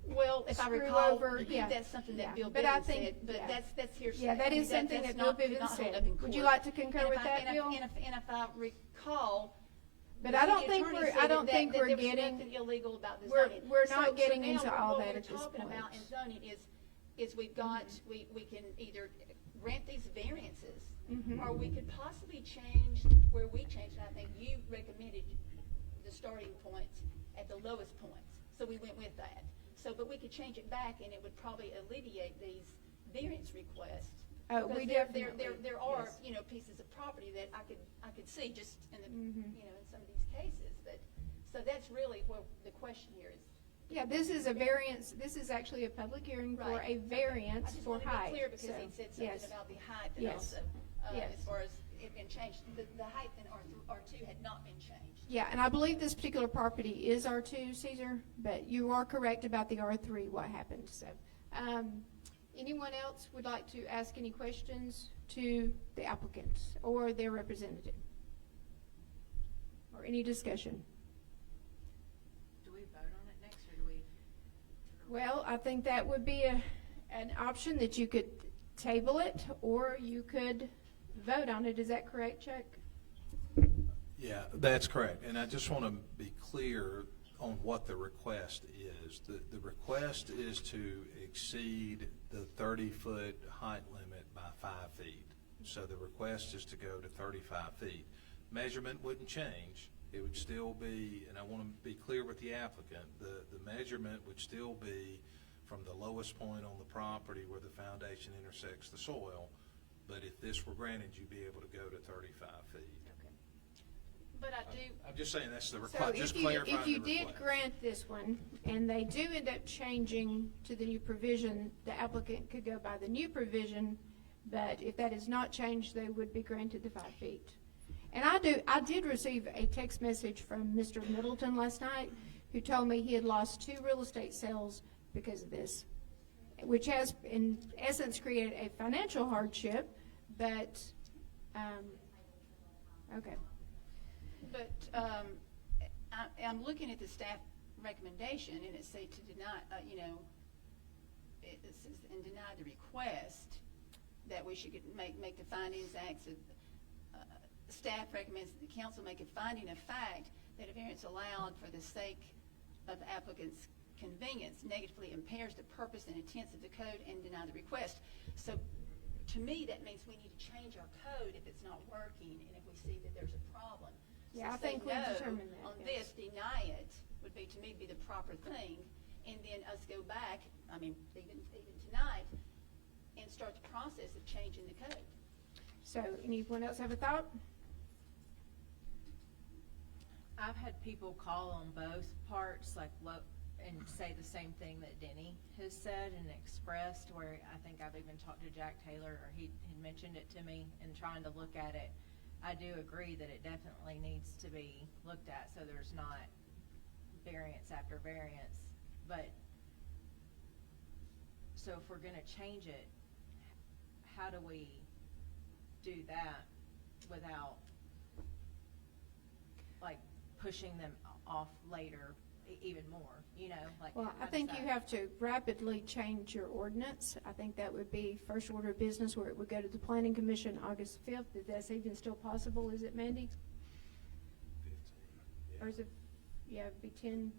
Well, if I screw recall, over, yeah. that's something Yeah, that Bill but I Bivens think- said, but yeah. that's hearsay. Yeah, that I mean, is something that's that Bill not- did Bivens not hold said. up in Would you court. like to concur And with if I- that, and if- Bill? And if I recall. But the I don't city think attorney we're- said I don't that think we're there was getting- nothing illegal about the we're- zoning. we're not getting now into all that at this What we're talking about point. in zoning is we've got, we can either grant these variances, Mhm. or we could possibly change where we changed, and I think you recommended the starting point at the lowest point, so we went with that. So, but we could change it back, and it would probably alleviate these variance requests. Oh, Because we there definitely, are, yes. you know, pieces of property that I could see just in the, Mhm. you know, in some of these cases, but, so that's really what the question here is. Yeah, this is a variance, this is actually a public hearing for Right. a variance I just for wanted to be height. clear because so, he said yes. something about the height and Yes. also, Yes. as far as it been changed, the height in R2 had not been changed. Yeah, and I believe this particular property is R2, Caesar, but you are correct about the R3, what happened, so. Anyone else would like to ask any questions to the applicants or their representative? Or any discussion? Do we vote on it next, or do we? Well, I think that would be an option that you could table it, or you could vote on it. Is that correct, Chuck? Yeah, that's correct. And I just want to be clear on what the request is. The request is to exceed the 30-foot height limit by 5 feet. So the request is to go to 35 feet. Measurement wouldn't change. It would still be, and I want to be clear with the applicant, the measurement would still be from the lowest point on the property where the foundation intersects the soil. But if this were granted, you'd be able to go to 35 feet. But I do, I'm just saying that's the So request, just if clarifying the you did request. grant this one, and they do end up changing to the new provision, the applicant could go by the new provision, but if that is not changed, they would be granted the 5 feet. And I did receive a text message from Mr. Middleton last night, who told me he had lost 2 real estate sales because of this, which has, in essence, created a financial hardship, but, okay. but I'm looking at the staff recommendation, and it say to deny, it says, and deny the request that we should make the findings, acts of, staff recommends that the council make a finding of fact that a variance allowed for the sake of applicant's convenience negatively impairs the purpose and intents of the code and deny the request. So to me, that means we need to change our code if it's not working and if we see that there's a problem. Yeah, I So say think we've no determined that, on yes. this, deny it would be, to me, be the proper thing, and then us go back, I mean, even tonight, and start the process of changing the code. So anyone else have a thought? I've had people call on both parts, like, and say the same thing that Denny has said and expressed, where I think I've even talked to Jack Taylor, or he had mentioned it to me, and trying to look at it. I do agree that it definitely needs to be looked at, so there's not variance after variance. But, so if we're gonna change it, how do we do that without, like, pushing them off later even more, you know, like. Well, how I does think that- you have to rapidly change your ordinance. I think that would be first order of business, where it would go to the planning commission August 5th. If that's even still possible, is it, Mandy? Or is it, yeah, it'd be 10,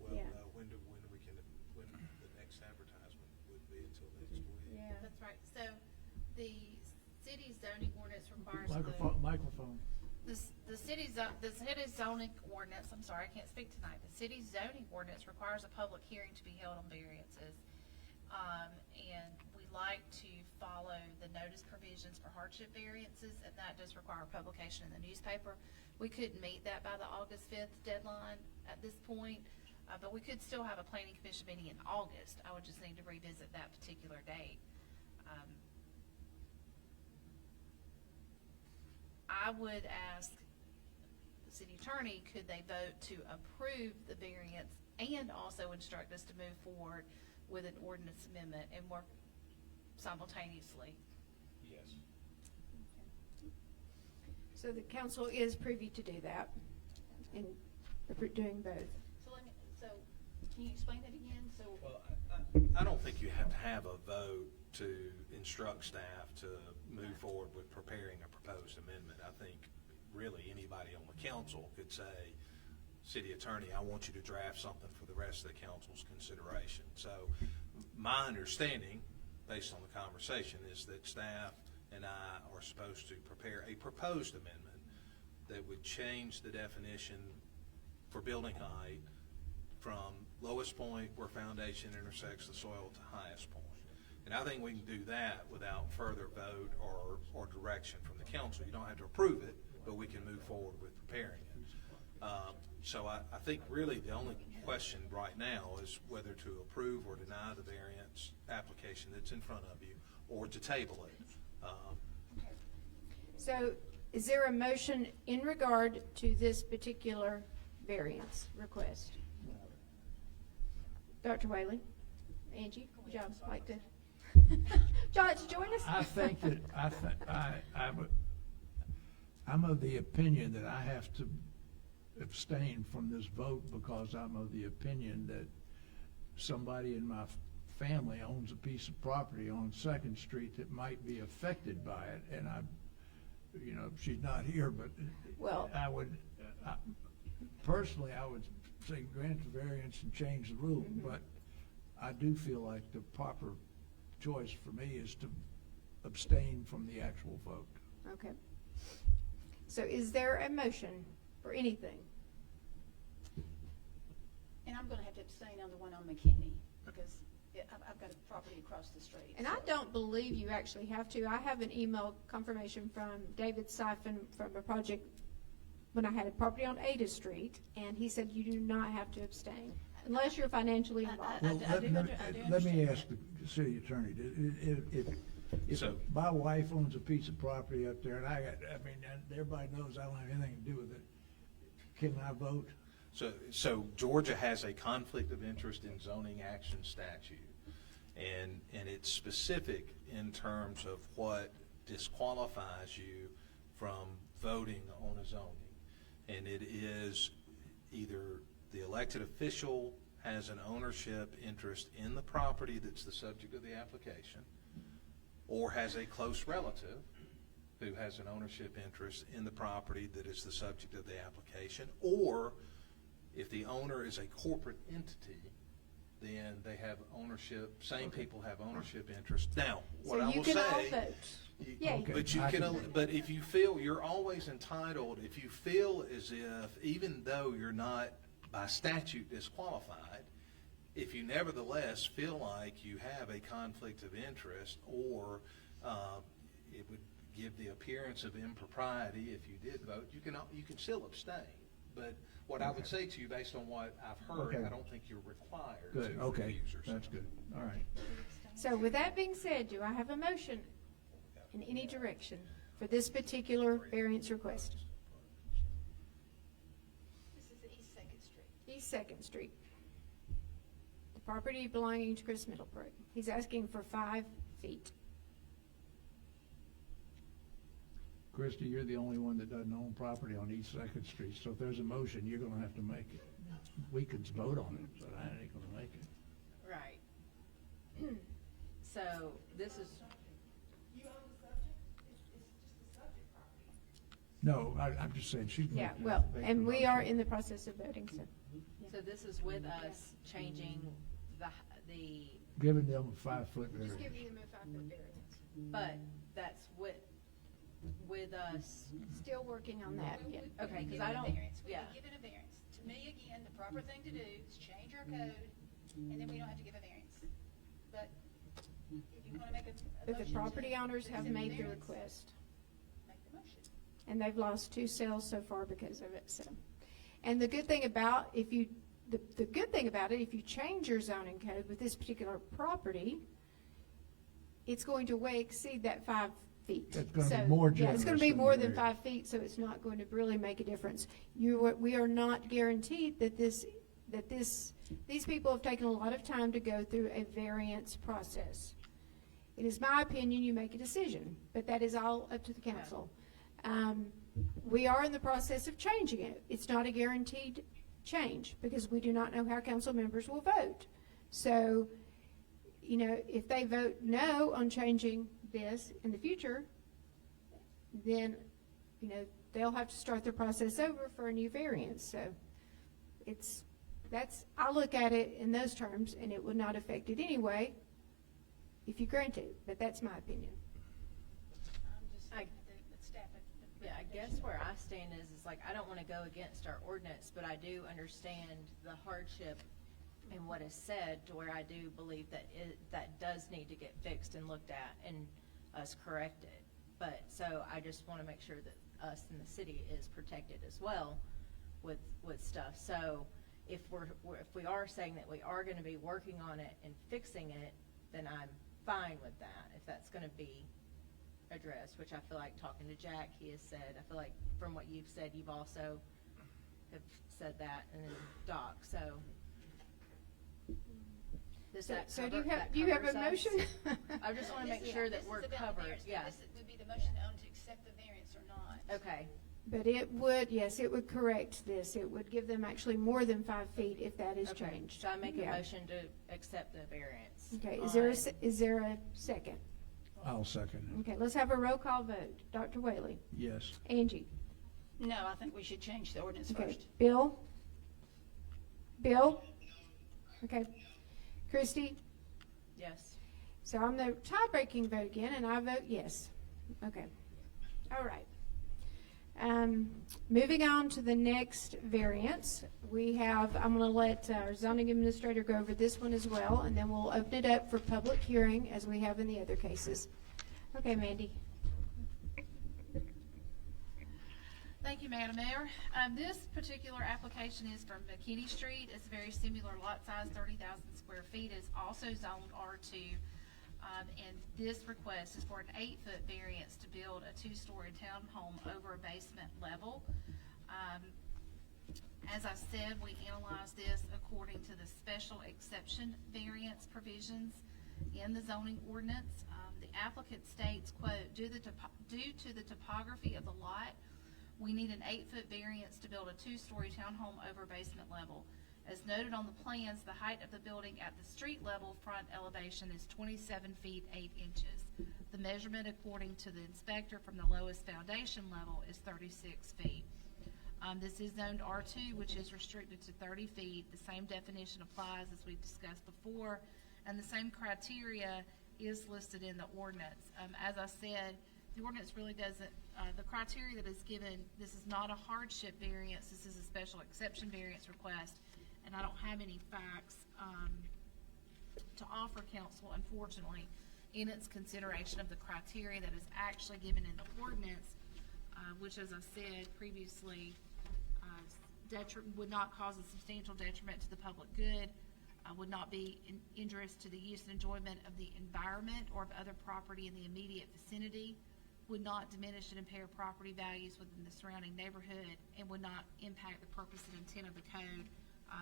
Well, yeah. when the next advertisement would be until next week. Yeah. That's right. So the city zoning ordinance requires Microphone. the city zoning ordinance, I'm sorry, I can't speak tonight. The city zoning ordinance requires a public hearing to be held on variances. And we like to follow the notice provisions for hardship variances, and that does require publication in the newspaper. We couldn't meet that by the August 5th deadline at this point, but we could still have a planning commission meeting in August. I would just need to revisit that particular date. I would ask the city attorney, could they vote to approve the variance and also instruct us to move forward with an ordinance amendment and work simultaneously? Yes. So the council is privy to do that, and doing both. So can you explain that again? So, Well, I don't think you have to have a vote to instruct staff to move forward with preparing a proposed amendment. I think really anybody on the council could say, city attorney, I want you to draft something for the rest of the council's consideration. So my understanding, based on the conversation, is that staff and I are supposed to prepare a proposed amendment that would change the definition for building height from lowest point where foundation intersects the soil to highest point. And I think we can do that without further vote or direction from the council. You don't have to approve it, but we can move forward with preparing it. So I think really the only question right now is whether to approve or deny the variance application that's in front of you, or to table it. So is there a motion in regard to this particular variance request? Dr. Whaley? Angie, would y'all like to? Y'all like to join us? I think that, I'm of the opinion that I have to abstain from this vote because I'm of the opinion that somebody in my family owns a piece of property on 2nd Street that might be affected by it, and she's not here, but Well- personally, I would say grant the variance and change the rule, but I do feel like the proper choice for me is to abstain from the actual vote. Okay. So is there a motion for anything? and I'm gonna have to abstain on the one on McKinney, because I've got a property across the street. And I so- don't believe you actually have to. I have an email confirmation from David Siphon from a project when I had a property on Ada Street, and he said you do not have to abstain unless you're financially involved. Well, I do let me understand ask the city attorney, if So- my wife owns a piece of property up there, and everybody knows I don't have anything to do with it, can I vote? So Georgia has a conflict of interest in zoning action statute, and it's specific in terms of what disqualifies you from voting on a zoning. And it is either the elected official has an ownership interest in the property that's the subject of the application, or has a close relative who has an ownership interest in the property that is the subject of the application, or if the owner is a corporate entity, then they have ownership, same people have ownership interest. Now, what I will So you can all say, vote. Yay. Okay, but you I can, can- but if you feel, you're always entitled, if you feel as if, even though you're not by statute disqualified, if you nevertheless feel like you have a conflict of interest, or it would give the appearance of impropriety if you did vote, you can still abstain. But what I would say to you, based on what I've heard, Okay. I don't think you're required Good, to okay, recuse yourself. that's good, all right. So with that being said, do I have a motion in any direction for this particular variance request? This is the East 2nd Street. East 2nd Street. The property belonging to Chris Middlebrook. He's asking for 5 feet. Christie, you're the only one that doesn't own property on East 2nd Street, so if there's a motion, you're gonna have to make it. We could vote on it, but I ain't gonna make it. Right. So this is, No, I'm just saying, she's. Yeah, making- well, making and a we are motion. in the process of voting, so. So this is with us changing the, Giving them a 5-foot Just variance. giving them a 5-foot variance. but that's with us. Still working on that, yeah. Okay, We'd be 'cause I given a don't- variance. We'd yeah. be given a variance. To me, again, the proper thing to do is change our code, and then we don't have to give a variance. But if you wanna make a But the motion property to owners have accept the made the variance, request, make the motion. and they've lost 2 sales so far because of it, so. And the good thing about, the good thing about it, if you change your zoning code with this particular property, it's going to way exceed that 5 feet. It's gonna be So, more yeah, it's gonna generous be than more the than variance. 5 feet, so it's not going to really make a difference. We are not guaranteed that these people have taken a lot of time to go through a variance process. It is my opinion, you make a decision, but that is all up to the council. We are in the process of changing it. It's not a guaranteed change, because we do not know how council members will vote. So, if they vote no on changing this in the future, then, they'll have to start the process over for a new variance, so I look at it in those terms, and it would not affect it anyway if you grant it, but that's my opinion. I'm just saying that the staff. Yeah, I guess where I stand is like, I don't wanna go against our ordinance, but I do understand the hardship and what is said, to where I do believe that that does need to get fixed and looked at and us corrected. But, so I just wanna make sure that us in the city is protected as well with stuff. So if we are saying that we are gonna be working on it and fixing it, then I'm fine with that, if that's gonna be addressed, which I feel like talking to Jack, he has said, I feel like from what you've said, you've also have said that, and then Doc, so. Does that So cover- do that you have a covers us? motion? I just wanna make sure that we're covered, yeah. This would be the motion on to accept the variance or not. Okay, But it would, yes, it would correct this. It would give them actually more than 5 feet if that is okay, changed. so I make a Yeah. motion to accept the variance. Okay, on- is there a second? I'll second it. Okay, let's have a roll call vote. Dr. Whaley? Yes. Angie? No, I think we should change the ordinance Okay, first. Bill? Bill? Okay. Christie? Yes. So I'm the tie-breaking vote again, and I vote yes. Okay. All right. Moving on to the next variance, I'm gonna let our zoning administrator go over this one as well, and then we'll open it up for public hearing as we have in the other cases. Okay, Mandy? Thank you, Madam Mayor. This particular application is from McKinney Street. It's a very similar lot size, 30,000 square feet. It's also zoned R2. And this request is for an 8-foot variance to build a 2-story townhome over a basement level. As I said, we analyzed this according to the special exception variance provisions in the zoning ordinance. The applicant states, quote, due to the topography of the lot, we need an 8-foot variance to build a 2-story townhome over basement level. As noted on the plans, the height of the building at the street level front elevation is 27 feet 8 inches. The measurement according to the inspector from the lowest foundation level is 36 feet. This is zoned R2, which is restricted to 30 feet. The same definition applies as we've discussed before, and the same criteria is listed in the ordinance. As I said, the ordinance really doesn't, the criteria that is given, this is not a hardship variance, this is a special exception variance request, and I don't have any facts to offer council, unfortunately, in its consideration of the criteria that is actually given in the ordinance, which, as I said previously, would not cause a substantial detriment to the public good, would not be injurious to the use and enjoyment of the environment or of other property in the immediate vicinity, would not diminish and impair property values within the surrounding neighborhood, and would not impact the purpose and intent of the code,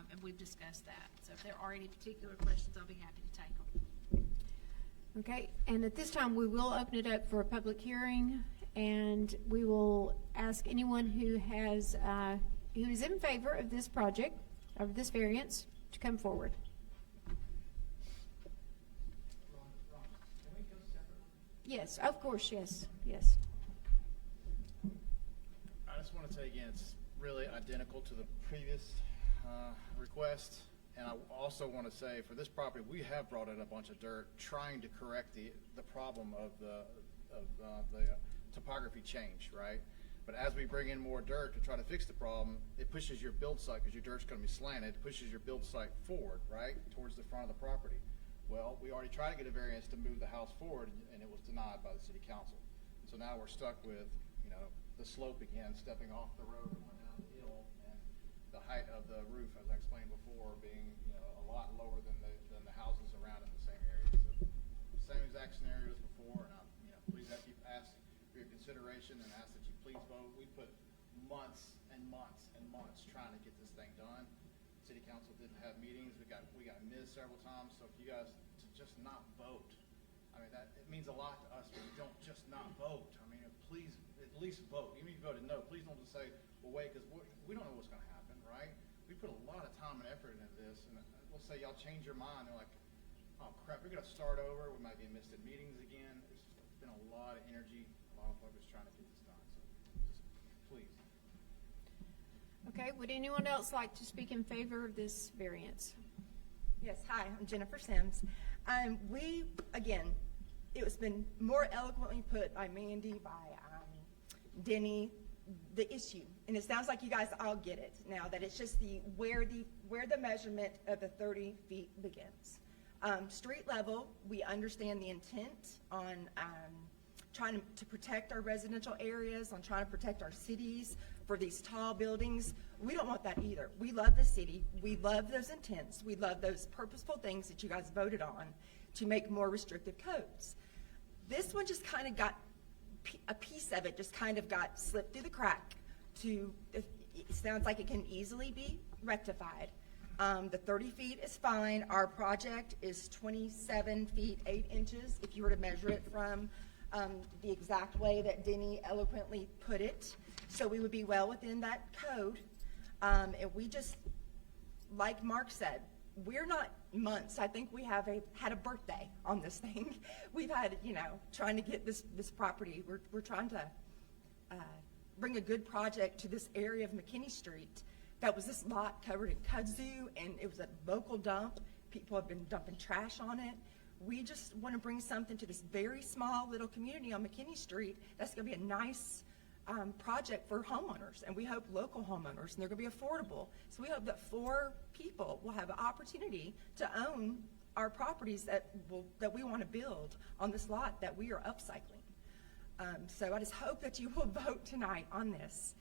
and we've discussed that. So if there are any particular questions, I'll be happy to take them. Okay, and at this time, we will open it up for a public hearing, and we will ask anyone who is in favor of this project, of this variance, to come forward. Yes, of course, yes, yes. just want to say again, it's really identical to the previous request. And I also want to say, for this property, we have brought in a bunch of dirt trying to correct the problem of the topography change, right? But as we bring in more dirt to try to fix the problem, it pushes your build site, because your dirt's going to be slanted, pushes your build site forward, right, towards the front of the property. Well, we already tried to get a variance to move the house forward, and it was denied by the city council. So now we're stuck with, you know, the slope again, stepping off the road and going down the hill, and the height of the roof, as I explained before, being, you know, a lot lower than the houses around in the same area. So same exact scenario as before, and you know, please ask for your consideration and ask that you please vote. We put months and months and months trying to get this thing done. City council didn't have meetings. We got missed several times. So if you guys to just not vote, I mean, that it means a lot to us when you don't just not vote. I mean, please at least vote. Even if you voted no, please don't just say, well, wait, because we don't know what's going to happen, right? We put a lot of time and effort into this, and we'll say y'all change your mind. They're like, oh crap, we're going to start over. We might be missed at meetings again. It's been a lot of energy, a lot of focus trying to get this done. So just please. Okay, would anyone else like to speak in favor of this variance? Yes, hi, I'm Jennifer Sims. Again, it was been more eloquently put by Mandy, by Denny, the issue. And it sounds like you guys all get it now, that it's just where the measurement of the 30 feet begins. Street level, we understand the intent on trying to protect our residential areas, on trying to protect our cities for these tall buildings. We don't want that either. We love the city. We love those intents. We love those purposeful things that you guys voted on to make more restrictive codes. This one just kind of got, a piece of it just kind of got slipped through the crack to, it sounds like it can easily be rectified. The 30 feet is fine. Our project is 27 feet 8 inches if you were to measure it from the exact way that Denny eloquently put it. So we would be well within that code. And we just, like Mark said, we're not months. I think we have had a birthday on this thing. We've had, you know, trying to get this property. We're trying to bring a good project to this area of McKinney Street. That was this lot covered in kudzu, and it was a local dump. People have been dumping trash on it. We just want to bring something to this very small little community on McKinney Street that's going to be a nice project for homeowners, and we hope local homeowners, and they're going to be affordable. So we hope that 4 people will have an opportunity to own our properties that we want to build on this lot that we are upcycling. So I just hope that you will vote tonight on this,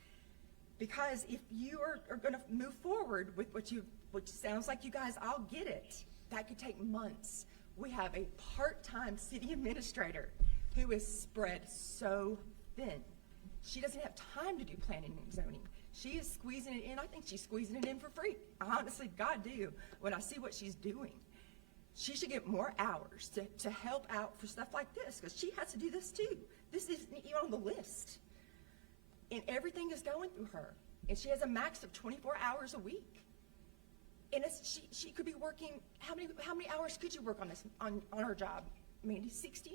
because if you are going to move forward with which sounds like you guys all get it, that could take months. We have a part-time city administrator who is spread so thin. She doesn't have time to do planning and zoning. She is squeezing it in. I think she's squeezing it in for free. I honestly, God do, when I see what she's doing. She should get more hours to help out for stuff like this, because she has to do this too. This isn't even on the list. And everything is going through her. And she has a max of 24 hours a week. And she could be working, how many hours could you work on this, on her job? Mandy, 60,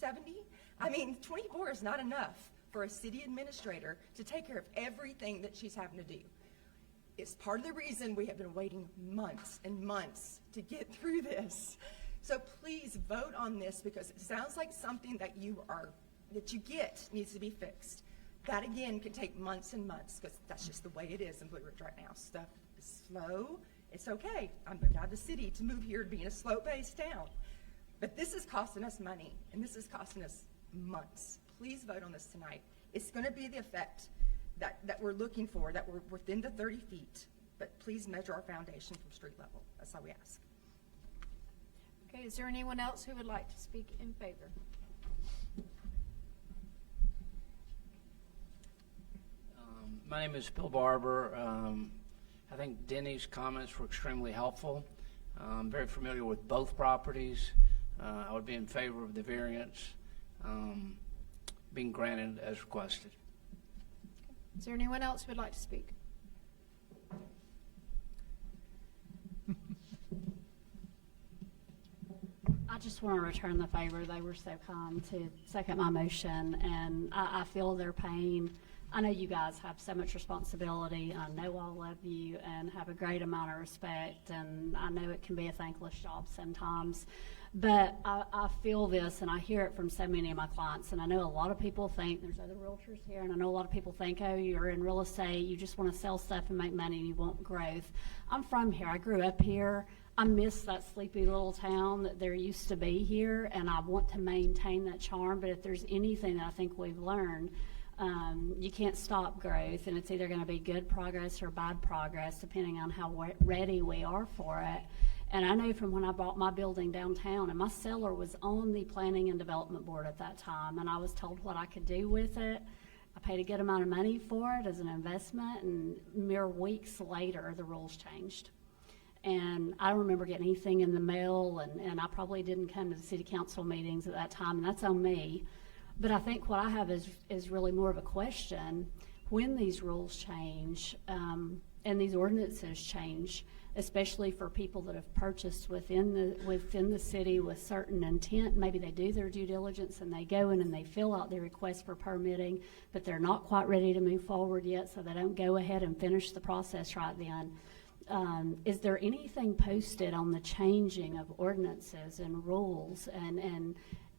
70? I mean, 24 is not enough for a city administrator to take care of everything that she's having to do. It's part of the reason we have been waiting months and months to get through this. So please vote on this, because it sounds like something that you get needs to be fixed. That again can take months and months, because that's just the way it is in Blue Ridge right now. Stuff is slow. It's okay. I'm moving out of the city to move here to be in a slow-paced town. But this is costing us money, and this is costing us months. Please vote on this tonight. It's going to be the effect that we're looking for, that we're within the 30 feet. But please measure our foundation from street level. That's how we ask. Okay, is there anyone else who would like to speak in favor? My name is Bill Barber. I think Denny's comments were extremely helpful. I'm very familiar with both properties. I would be in favor of the variance being granted as requested. Is there anyone else who would like to speak? I just want to return the favor. They were so kind to second my motion, and I feel their pain. I know you guys have so much responsibility. I know I love you and have a great amount of respect, and I know it can be a thankless job sometimes. But I feel this, and I hear it from so many of my clients, and I know a lot of people think, there's other realtors here, and I know a lot of people think, oh, you're in real estate, you just want to sell stuff and make money and you want growth. I'm from here. I grew up here. I miss that sleepy little town that there used to be here, and I want to maintain that charm. But if there's anything that I think we've learned, you can't stop growth, and it's either going to be good progress or bad progress, depending on how ready we are for it. And I know from when I bought my building downtown, and my seller was on the planning and development board at that time, and I was told what I could do with it. I paid a good amount of money for it as an investment, and mere weeks later, the rules changed. And I don't remember getting anything in the mail, and I probably didn't come to the city council meetings at that time, and that's on me. But I think what I have is really more of a question. When these rules change, and these ordinances change, especially for people that have purchased within the city with certain intent, maybe they do their due diligence and they go in and they fill out their request for permitting, but they're not quite ready to move forward yet, so they don't go ahead and finish the process right then. Is there anything posted on the changing of ordinances and rules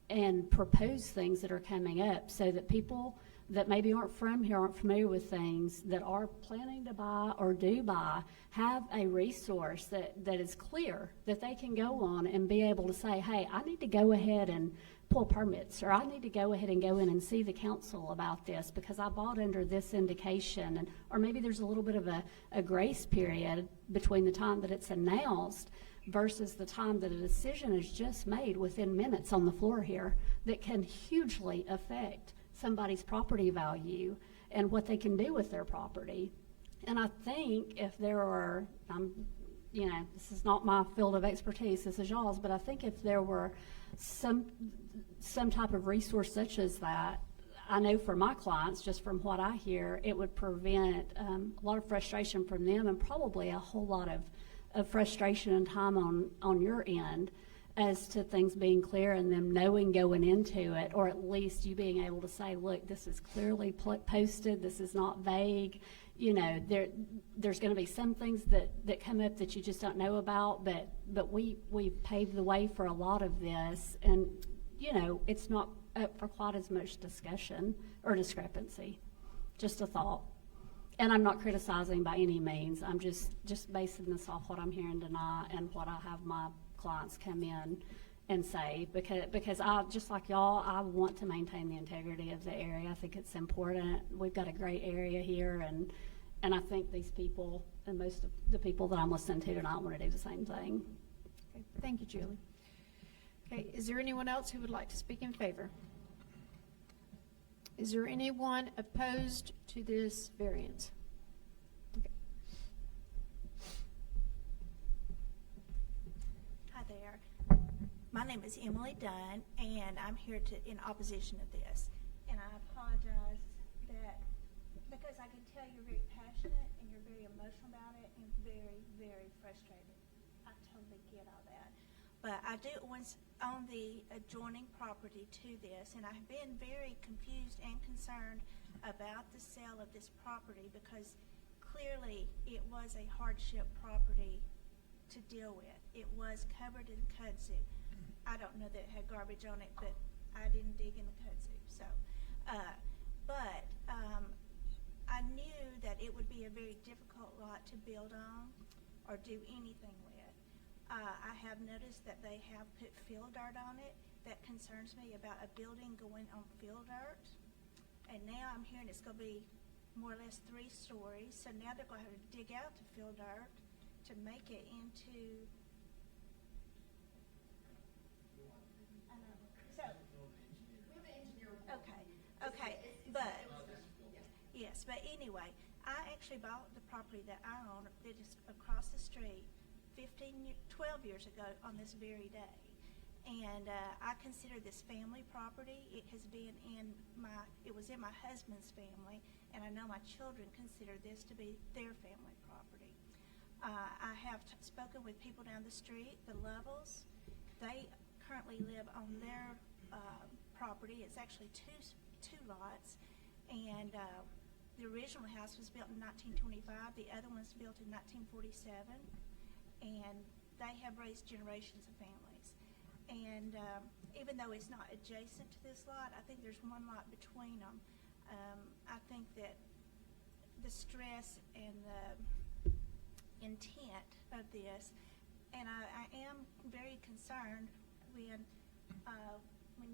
and proposed things that are coming up, so that people that maybe aren't from here, aren't familiar with things, that are planning to buy or do buy, have a resource that is clear, that they can go on and be able to say, hey, I need to go ahead and pull permits, or I need to go ahead and go in and see the council about this because I bought under this indication, or maybe there's a little bit of a grace period between the time that it's announced versus the time that a decision is just made within minutes on the floor here, that can hugely affect somebody's property value and what they can do with their property. And I think if there are, this is not my field of expertise, this is y'all's, but I think if there were some type of resource such as that, I know for my clients, just from what I hear, it would prevent a lot of frustration from them, and probably a whole lot of frustration and time on your end as to things being clear and them knowing going into it, or at least you being able to say, look, this is clearly posted, this is not vague. There's going to be some things that come up that you just don't know about, but we've paved the way for a lot of this, and it's not up for quite as much discussion or discrepancy. Just a thought. And I'm not criticizing by any means. I'm just basing this off what I'm hearing tonight and what I have my clients come in and say, because I, just like y'all, I want to maintain the integrity of the area. I think it's important. We've got a great area here, and I think these people, and most of the people that I'm listening to tonight, want to do the same thing. Okay, thank you, Julie. Okay, is there anyone else who would like to speak in favor? Is there anyone opposed to this variance? Okay. Hi there. My name is Emily Dunn, and I'm here in opposition of this. And I apologize because I can tell you're very passionate and you're very emotional about it and very, very frustrated. I totally get all that. But I do own the adjoining property to this, and I've been very confused and concerned about the sale of this property because clearly it was a hardship property to deal with. It was covered in kudzu. I don't know that it had garbage on it, but I didn't dig in the kudzu. So, I knew that it would be a very difficult lot to build on or do anything with. I have noticed that they have put fill dirt on it. That concerns me about a building going on fill dirt. And now I'm hearing it's going to be more or less 3 stories. So now they're going to have to dig out the fill dirt to make it into. Okay, but yes, but anyway, I actually bought the property that I own that is across the street 12 years ago on this very day. And I consider this family property. It has been it was in my husband's family, and I know my children consider this to be their family property. I have spoken with people down the street, the Lovels. They currently live on their property. It's actually two lots, and the original house was built in 1925, the other one's built in 1947, and they have raised generations of families. And even though it's not adjacent to this lot, I think there's one lot between them. I think that the stress and the intent of this, and I am very concerned when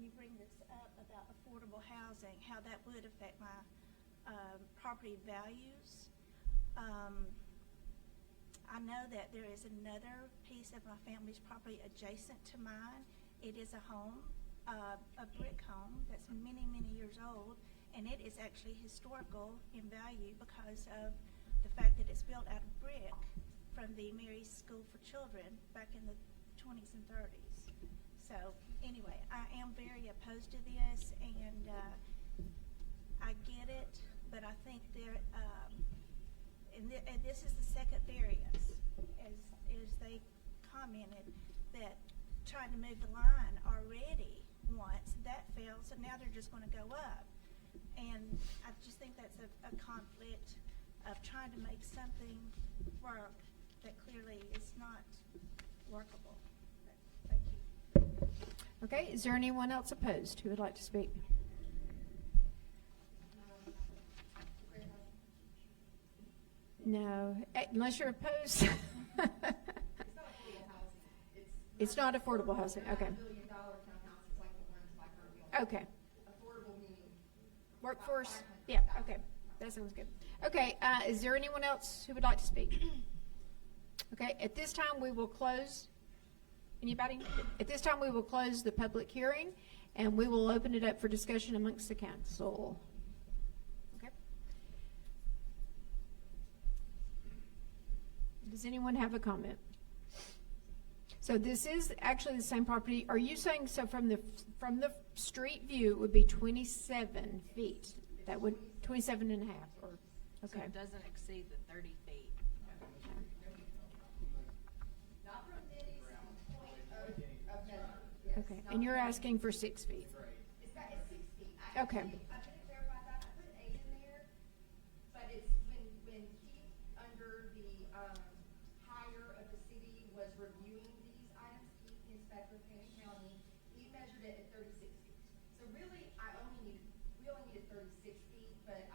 you bring this up about affordable housing, how that would affect my property values. I know that there is another piece of my family's property adjacent to mine. It is a home, a brick home that's many, many years old, and it is actually historical in value because of the fact that it's built out of brick from the Mary School for Children back in the 20s and 30s. So anyway, I am very opposed to this, and I get it, but I think there, and this is the second variance, as they commented, that trying to move the line already once, that failed, so now they're just going to go up. And I just think that's a conflict of trying to make something work that clearly is not workable. Thank you. Okay, is there anyone else opposed who would like to speak? No, unless you're opposed. It's not affordable housing, okay. Okay. Workforce, yeah, okay, that sounds good. Okay, is there anyone else who would like to speak? Okay, at this time we will close. Anybody? At this time we will close the public hearing, and we will open it up for discussion amongst the council. Okay. Does anyone have a comment? So this is actually the same property. Are you saying, so from the street view, it would be 27 feet? That would, 27 and a half, or, okay. So it doesn't exceed the 30 feet. Not from Denny's point of measure. Yes, Okay, not and you're from- asking for 6 feet? It's 6 feet. Okay. I didn't clarify that. I put an 8 in there, but it's when Keith, under the hire of the city, was reviewing these items, Keith, the inspector of Fannin County, he measured it at 36 feet. So really, we only needed 36 feet, but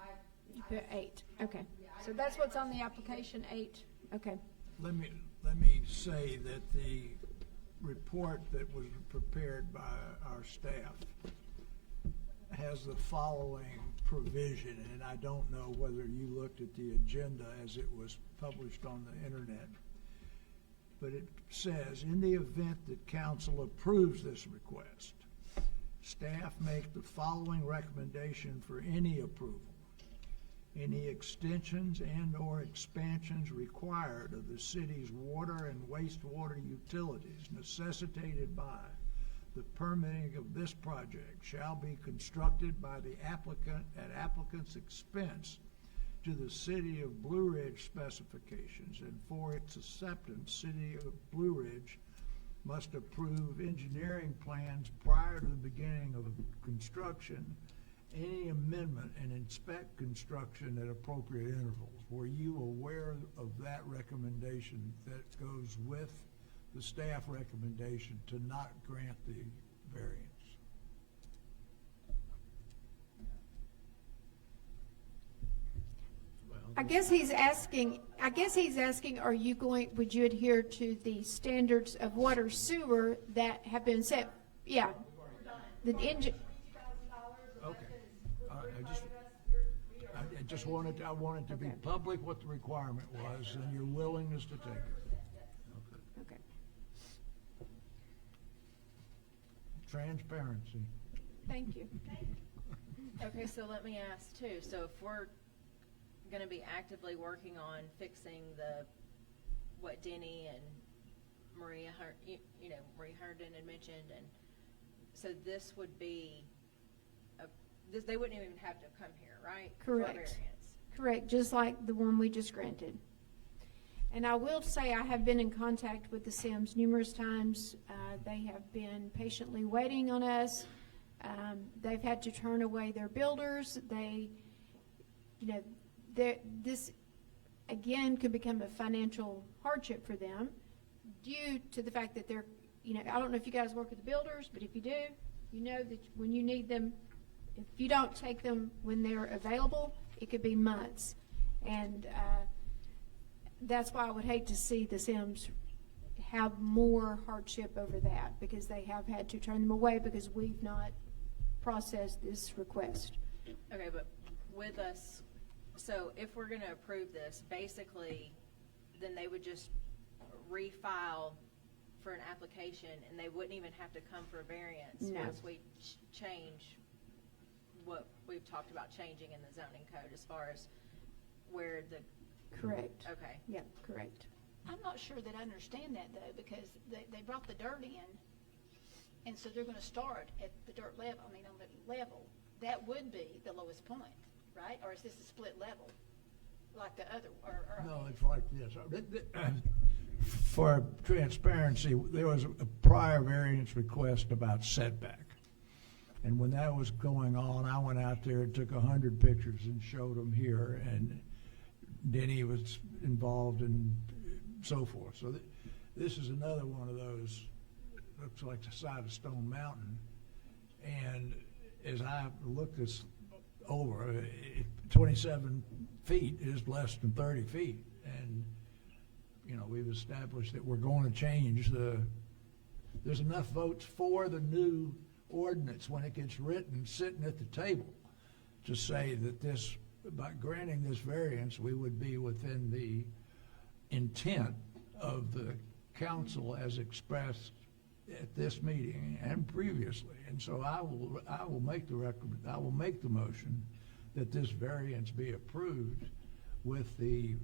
You put 8, okay. So that's what's on the application, 8, okay. Let me say that the report that was prepared by our staff has the following provision, and I don't know whether you looked at the agenda as it was published on the internet, but it says, in the event that council approves this request, staff make the following recommendation for any approval. Any extensions and/or expansions required of the city's water and wastewater utilities necessitated by the permitting of this project shall be constructed by the applicant at applicant's expense to the City of Blue Ridge specifications, and for its acceptance, City of Blue Ridge must approve engineering plans prior to the beginning of construction, any amendment, and inspect construction at appropriate intervals. Were you aware of that recommendation that goes with the staff recommendation to not grant the variance? I guess he's asking, would you adhere to the standards of water sewer that have been set? Yeah. The engine. Okay. I wanted to be public what the requirement was and your willingness to take it. Okay. Transparency. Thank you. Okay, so let me ask too, so if we're gonna be actively working on fixing what Denny and Maria, Marie Herndon had mentioned, and so this would be, they wouldn't even have to come here, right? For a Correct. variance. Correct, just like the one we just granted. And I will say I have been in contact with the Sims numerous times. They have been patiently waiting on us. They've had to turn away their builders. you know, this, again, could become a financial hardship for them due to the fact that they're, you know, I don't know if you guys work with the builders, but if you do, you know that when you need them, if you don't take them when they're available, it could be months. And that's why I would hate to see the Sims have more hardship over that, because they have had to turn them away because we've not processed this request. Okay, but with us, so if we're gonna approve this, basically, then they would just refile for an application, and they wouldn't even have to come for a variance No. once we change what we've talked about changing in the zoning code as far as where the. Correct. Okay. Yep, correct. I'm not sure that I understand that though, because they brought the dirt in, and so they're gonna start at the dirt level, I mean, on the level. That would be the lowest point, right? Or is this a split level, like the other, or? No, it's like this. For transparency, there was a prior variance request about setback. And when that was going on, I went out there and took 100 pictures and showed them here, and Denny was involved and so forth. So this is another one of those, looks like the side of Stone Mountain. And as I looked this over, 27 feet is less than 30 feet. And, you know, we've established that we're going to change there's enough votes for the new ordinance when it gets written, sitting at the table, to say that this, by granting this variance, we would be within the intent of the council as expressed at this meeting and previously. And so I will make the motion that this variance be approved with the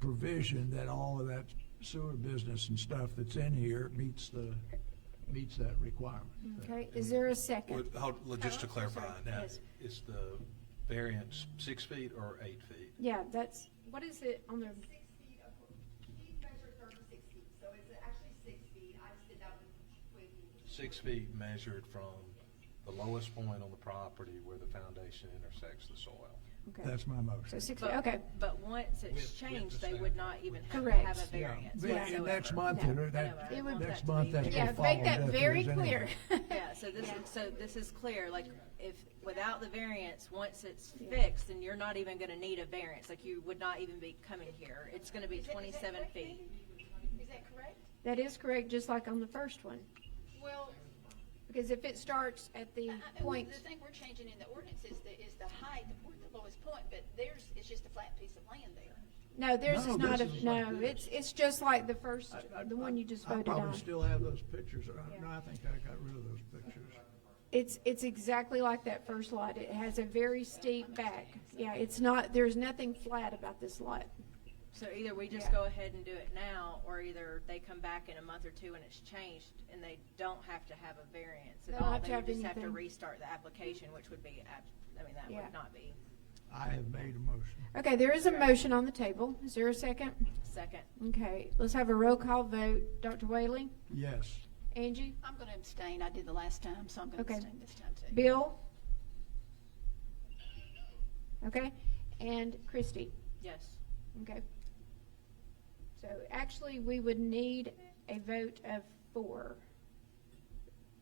provision that all of that sewer business and stuff that's in here meets that requirement. Okay, is there a second? Just to clarify, now, Yes. is the variance 6 feet or 8 feet? Yeah, that's, what is it on the, 6 feet, he measured 36 feet, so it's actually 6 feet. I just did that with 6 feet measured from the lowest point on the property where the foundation intersects the soil. okay. That's my motion. So 6 But- feet, okay. But once it's With changed, the they would not even have to Correct. have a variance Yeah, Yeah. and next month, No. that, It would- next month, that's Yeah, gonna make follow that if very there's any. clear. Yeah, so this is clear, like, if, without the variance, once it's fixed, then you're not even gonna need a variance, like, you would not even be coming here. It's gonna be 27 feet. Is that correct? That is correct, just like on the first one. Well, Because if it starts at the point, the thing we're changing in the ordinance is the height, the lowest point, but theirs is just a flat piece of land there. no, theirs No, is not, this is no, like this. it's just like the first, the one you just I voted on. probably still have those pictures. No, I think I got rid of those pictures. It's exactly like that first lot. It has a very steep back. Yeah, it's not, there's nothing flat about this lot. So either we just Yeah. go ahead and do it now, or either they come back in a month or two and it's changed, and they don't have to have a variance They at don't all. have to They would have just have to anything. restart the application, which would be, that Yeah. would not be. I have made a motion. Okay, there is a motion on the table. Is there a second? Second. Okay, let's have a roll call vote. Dr. Whaley? Yes. Angie? I'm gonna abstain. I did the last time, so I'm gonna Okay. abstain this time too. Bill? Okay, and Christie? Yes. Okay. So actually, we would need a vote of 4.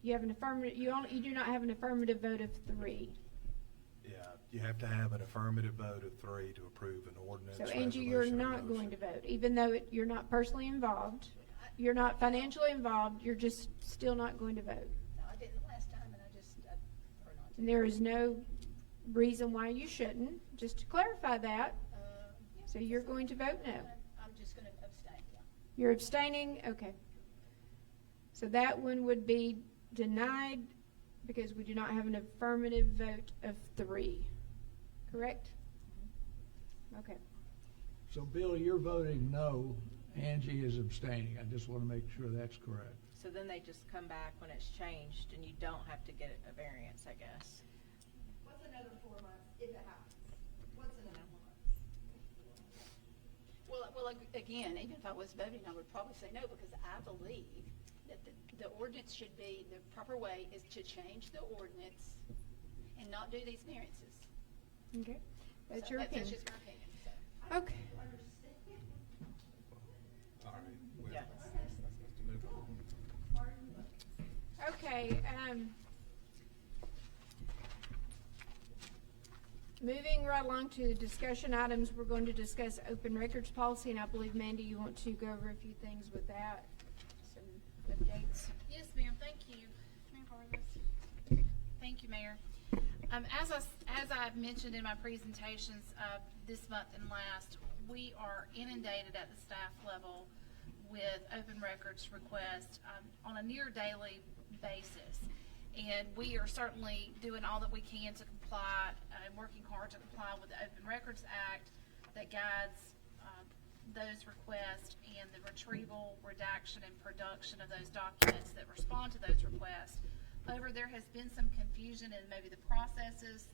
You have an affirmative, you do not have an affirmative vote of 3. Yeah, you have to have an affirmative vote of 3 to approve an ordinance. So Angie, you're resolution, or not motion. going to vote, even though you're not personally involved, you're not financially involved, you're just still not going to vote. No, I didn't the last time, and I just, prefer not to. And there is no reason why you shouldn't, just to clarify that. So you're going to vote no. I'm just gonna abstain, yeah. You're abstaining, okay. So that one would be denied because we do not have an affirmative vote of 3, correct? Okay. So Bill, you're voting no. Angie is abstaining. I just want to make sure that's correct. So then they just come back when it's changed, and you don't have to get a variance, I guess. What's another 4 months if it happens? What's another 4 months? Well, again, even if I was voting, I would probably say no, because I believe that the ordinance should be, the proper way is to change the ordinance and not do these variances. Okay. That's So your That's opinion. just my opinion, so. Okay. All right. Well, Yeah. let's move on. Okay, moving right along to discussion items, we're going to discuss open records policy, and I believe, Mandy, you want to go over a few things with that, some updates. Yes, ma'am, thank you. Mayor Vargas. Thank you, Mayor. As I've mentioned in my presentations this month and last, we are inundated at the staff level with open records requests on a near daily basis. And we are certainly doing all that we can to comply and working hard to comply with the Open Records Act that guides those requests and the retrieval, redaction, and production of those documents that respond to those requests. However, there has been some confusion in maybe the processes,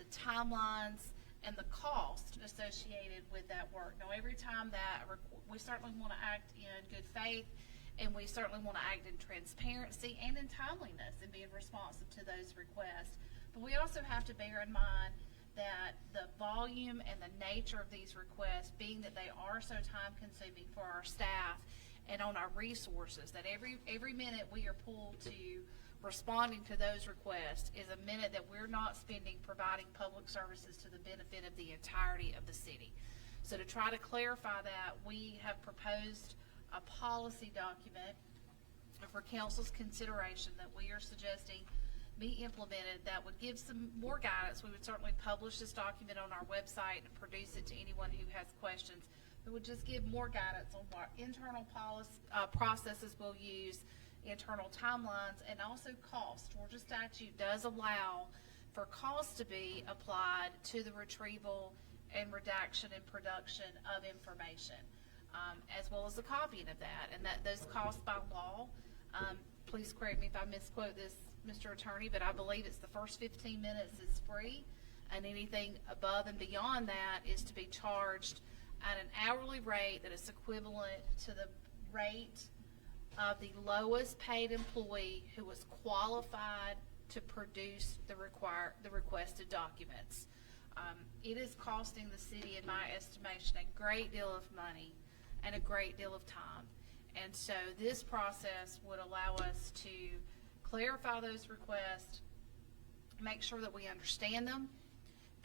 the timelines, and the cost associated with that work. Now, every time that we certainly want to act in good faith, and we certainly want to act in transparency and in timeliness and being responsive to those requests. But we also have to bear in mind that the volume and the nature of these requests, being that they are so time consuming for our staff and on our resources, that every minute we are pulled to responding to those requests is a minute that we're not spending providing public services to the benefit of the entirety of the city. So to try to clarify that, we have proposed a policy document for council's consideration that we are suggesting be implemented that would give some more guidance. We would certainly publish this document on our website and produce it to anyone who has questions. It would just give more guidance on what internal processes we'll use, internal timelines, and also cost. Georgia statute does allow for cost to be applied to the retrieval and redaction and production of information, as well as the copying of that. And that those costs by law, please correct me if I misquote this, Mr. Attorney, but I believe it's the first 15 minutes is free, and anything above and beyond that is to be charged at an hourly rate that is equivalent to the rate of the lowest paid employee who was qualified to produce the requested documents. It is costing the city, in my estimation, a great deal of money and a great deal of time. And so this process would allow us to clarify those requests, make sure that we understand them,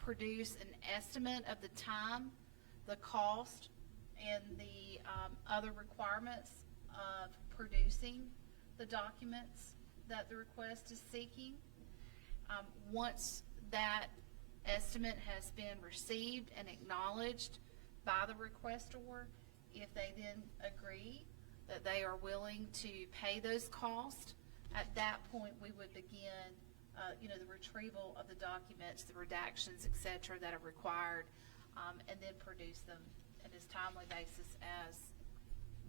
produce an estimate of the time, the cost, and the other requirements of producing the documents that the request is seeking. Once that estimate has been received and acknowledged by the requestor, if they then agree that they are willing to pay those costs, at that point we would begin the retrieval of the documents, the redactions, et cetera, that are required, and then produce them in as timely basis as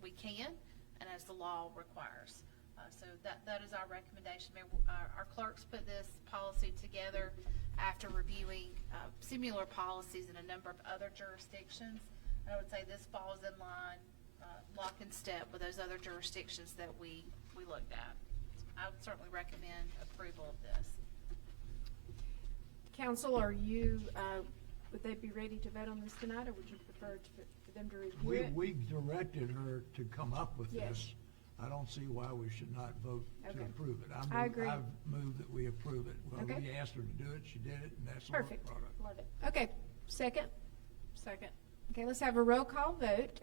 we can and as the law requires. So that is our recommendation. Our clerks put this policy together after reviewing similar policies in a number of other jurisdictions. And I would say this falls in line, lock in step with those other jurisdictions that we looked at. I would certainly recommend approval of this. Council, are you, would they be ready to vote on this tonight, or would you prefer for them to review it? We directed her to come up with Yes. this. I don't see why we should not vote to Okay. approve it. I agree. I've moved that we approve it. Well, Okay. we asked her to do it, she did it, and that's the work Perfect. product. Love it. Okay, second? Second. Okay, let's have a roll call vote.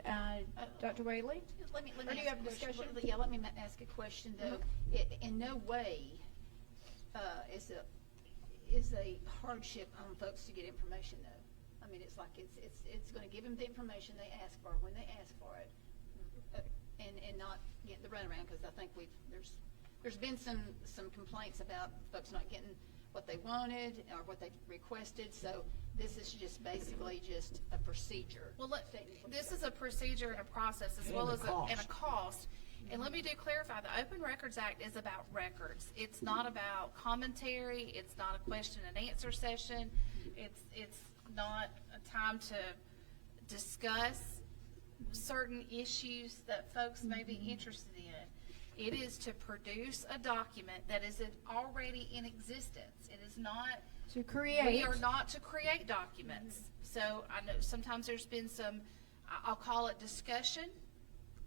Dr. Whaley? Let me Or do ask you have a question. discussion? Yeah, let me ask a question though. In no way is a hardship on folks to get information though. I mean, it's like it's going to give them the information they ask for when they ask for it, and not get the runaround, because I think there's been some complaints about folks not getting what they wanted or what they requested. So this is just basically just a procedure. Well, this is a procedure and a process as well as a cost. And let me clarify, the Open Records Act is about records. It's not about commentary. It's not a question and answer session. It's not a time to discuss certain issues that folks may be interested in. It is to produce a document that is already in existence. It is not to To We create. are not to create documents. So I know sometimes there's been some, I'll call it discussion.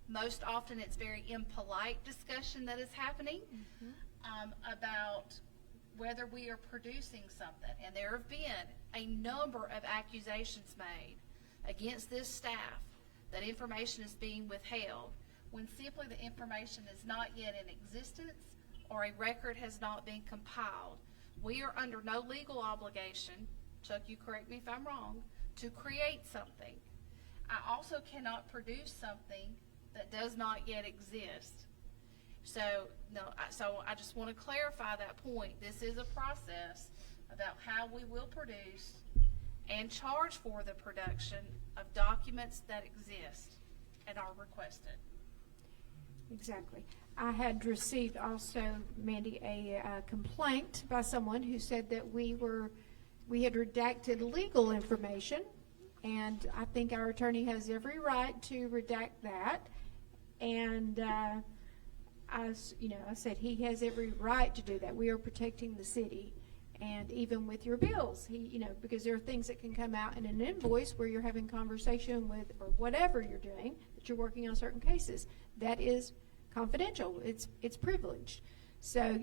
Most often it's very impolite discussion that is happening about whether we are producing something. And there have been a number of accusations made against this staff that information is being withheld when simply the information is not yet in existence or a record has not been compiled. We are under no legal obligation, Chuck, you correct me if I'm wrong, to create something. I also cannot produce something that does not yet exist. So, no, so I just want to clarify that point. This is a process about how we will produce and charge for the production of documents that exist and are requested. Exactly. I had received also, Mandy, a complaint by someone who said that we had redacted legal information, and I think our attorney has every right to redact that. And I said he has every right to do that. We are protecting the city, and even with your bills, because there are things that can come out in an invoice where you're having conversation with, or whatever you're doing, that you're working on certain cases. That is confidential. It's privileged. So,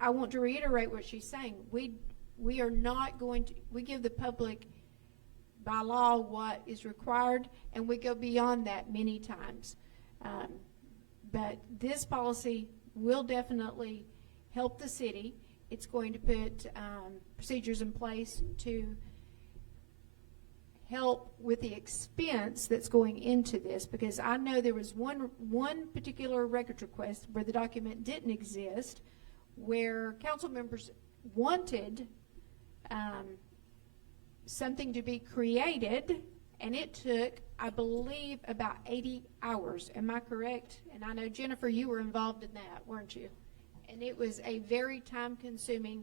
I want to reiterate what she's saying. We are not going to, we give the public by law what is required, and we go beyond that many times. But this policy will definitely help the city. It's going to put procedures in place to help with the expense that's going into this, because I know there was one particular record request where the document didn't exist, where council members wanted something to be created, and it took, I believe, about 80 hours. Am I correct? And I know, Jennifer, you were involved in that, weren't you? And it was a very time-consuming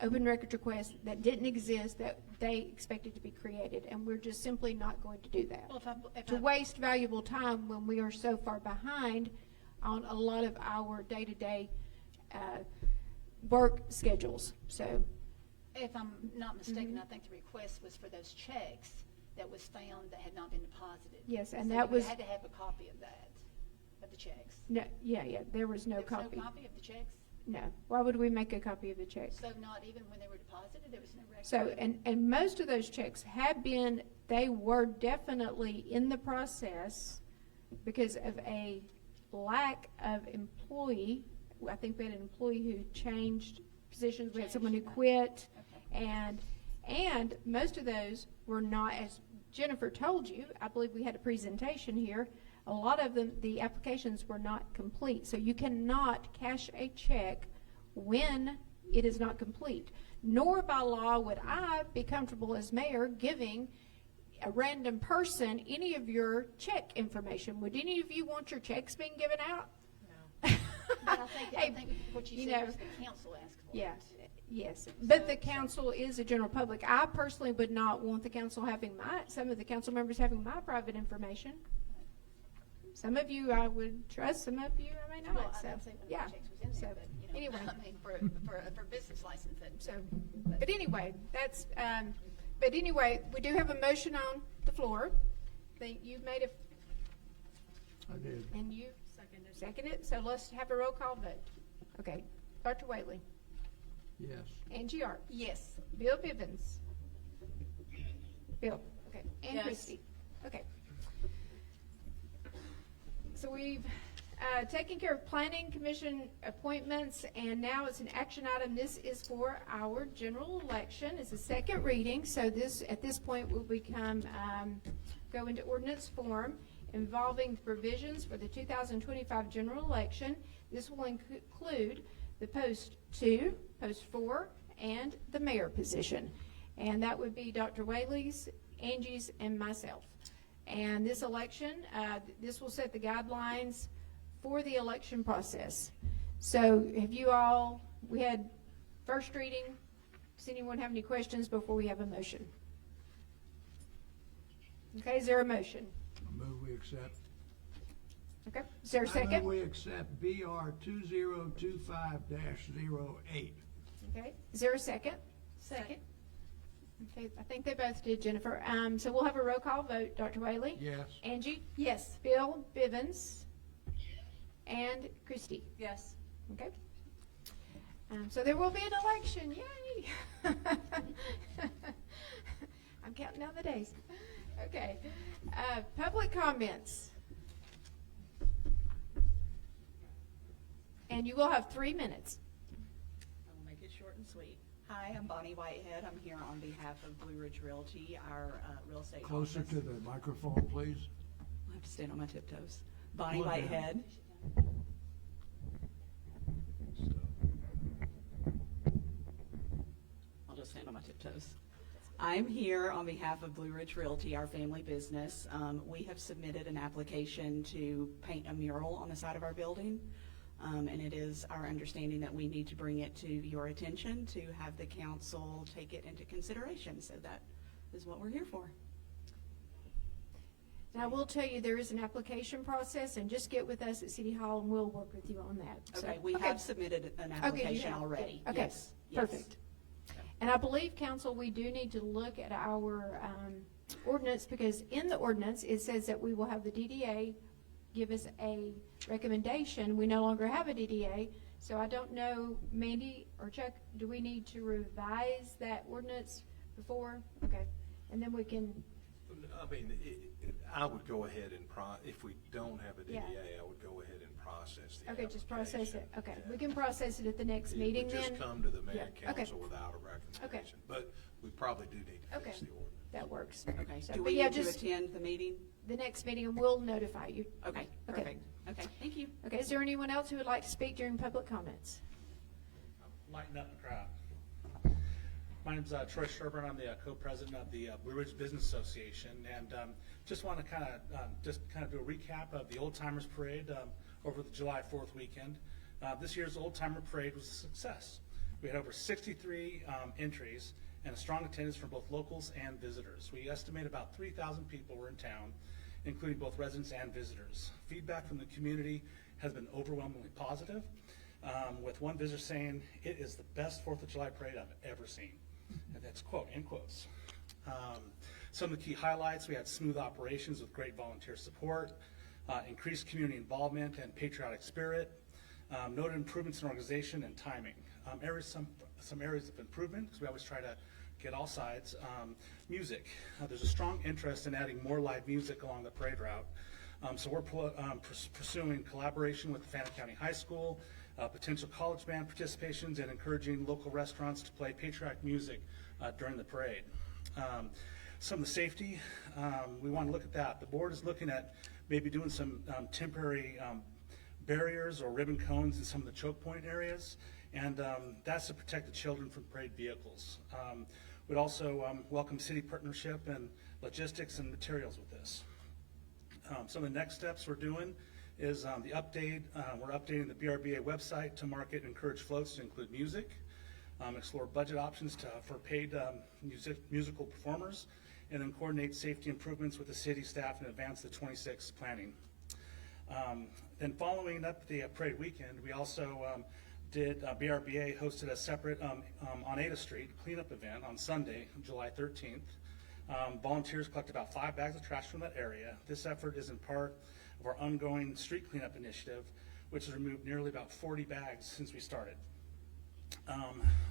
open record request that didn't exist, that they expected to be created, and we're just simply not going to do that. Well, To waste valuable time when we are so far behind on a lot of our day-to-day work schedules. So, If I'm not mistaken, I think the request was for those checks that was found that had not been deposited. yes, and So that we was, had to have a copy of that, of the checks. no, yeah, there was no There was copy. no copy of the checks? No. Why would we make a copy of the check? So not even when they were deposited, there was no record? So, and most of those checks have been, they were definitely in the process because of a lack of employee. I think we had an employee who changed positions, we had someone who quit, and most of those were not, as Jennifer told you, I believe we had a presentation here, a lot of them, the applications were not complete. So you cannot cash a check when it is not complete. Nor by law would I be comfortable as mayor giving a random person any of your check information. Would any of you want your checks being given out? No. But I think what you said was the council asked for it. Yeah, yes. But the council is a general public. I personally would not want the council having some of the council members having my private information. Some of you I would trust, some of you I may not. Well, So, I don't think one yeah. of the checks was in there, So, but, anyway. I mean, for business license and. So, but anyway, that's, but anyway, we do have a motion on the floor. You've made a, I did. and you seconded, so let's have a roll call vote. Okay, Dr. Whaley, Yes. Angie Art, Yes. Bill Bivens. Bill, okay, and Yes. Christie, okay. So we've taken care of planning commission appointments, and now it's an action item. This is for our general election. It's a second reading, so this, at this point, will become, go into ordinance form involving provisions for the 2025 general election. This will include the post 2, post 4, and the mayor position. And that would be Dr. Whaley's, Angie's, and myself. And this election, this will set the guidelines for the election process. So have you all, we had first reading. Does anyone have any questions before we have a motion? Okay, is there a motion? I move we accept. Okay, is there a I second? move we accept BR 2025-08. Okay, is there a second? Second. Okay, I think they both did, Jennifer. So we'll have a roll call vote. Dr. Whaley? Yes. Angie? Yes. Bill Bivens? And Christie? Yes. Okay. So there will be an election. Yay! I'm counting down the days. Okay. Public comments. And you will have 3 minutes. I'll make it short and sweet. Hi, I'm Bonnie Whitehead. I'm here on behalf of Blue Ridge Realty, our real estate Closer office. to the microphone, please. I'll have to stand on my tiptoes. Bonnie Go ahead. Whitehead. I'll just stand on my tiptoes. I'm here on behalf of Blue Ridge Realty, our family business. We have submitted an application to paint a mural on the side of our building. And it is our understanding that we need to bring it to your attention to have the council take it into consideration. So that is what we're here for. And I will tell you, there is an application process, and just get with us at City Hall and we'll work with you on that. So- Okay, we have submitted an application already. Okay, Yes, yes. perfect. And I believe, council, we do need to look at our ordinance, because in the ordinance, it says that we will have the DDA give us a recommendation. We no longer have a DDA, so I don't know, Mandy or Chuck, do we need to revise that ordinance before? Okay, and then we can, I mean, I would go ahead and if we don't have a DDA, Yeah. I would go ahead and process the okay, just process it. application. Okay, we can process it at the next meeting It then? would just come to the mayor and Yeah, okay. council without a recommendation. But we probably do need to Okay, fix the ordinance. that works. Okay, So, do but we yeah, need to just attend the meeting? the next meeting, and we'll notify you. Okay, perfect. Okay, thank you. Okay, is there anyone else who would like to speak during public comments? Lighten up the crowd. My name's Troy Sherburne. I'm the co-president of the Blue Ridge Business Association, and just want to kind of do a recap of the Old Timers Parade over the July 4th weekend. This year's Old Timer Parade was a success. We had over 63 entries and a strong attendance from both locals and visitors. We estimate about 3,000 people were in town, including both residents and visitors. Feedback from the community has been overwhelmingly positive, with one visitor saying, "It is the best 4th of July parade I've ever seen." And that's quote, in quotes. Some of the key highlights: we had smooth operations with great volunteer support, increased community involvement and patriotic spirit, noted improvements in organization and timing. Some areas of improvement, because we always try to get all sides. Music. There's a strong interest in adding more live music along the parade route. So we're pursuing collaboration with the Fannin County High School, potential college band participations, and encouraging local restaurants to play patriotic music during the parade. Some of the safety, we want to look at that. The board is looking at maybe doing some temporary barriers or ribbon cones in some of the choke point areas, and that's to protect the children from parade vehicles. We'd also welcome city partnership and logistics and materials with this. Some of the next steps we're doing is the update. We're updating the BRBA website to market and encourage floats to include music, explore budget options for paid musical performers, and then coordinate safety improvements with the city staff and advance the 26 planning. Then following up the parade weekend, we also BRBA hosted a separate Oneida Street cleanup event on Sunday, July 13th. Volunteers collected about 5 bags of trash from that area. This effort is in part of our ongoing street cleanup initiative, which has removed nearly about 40 bags since we started.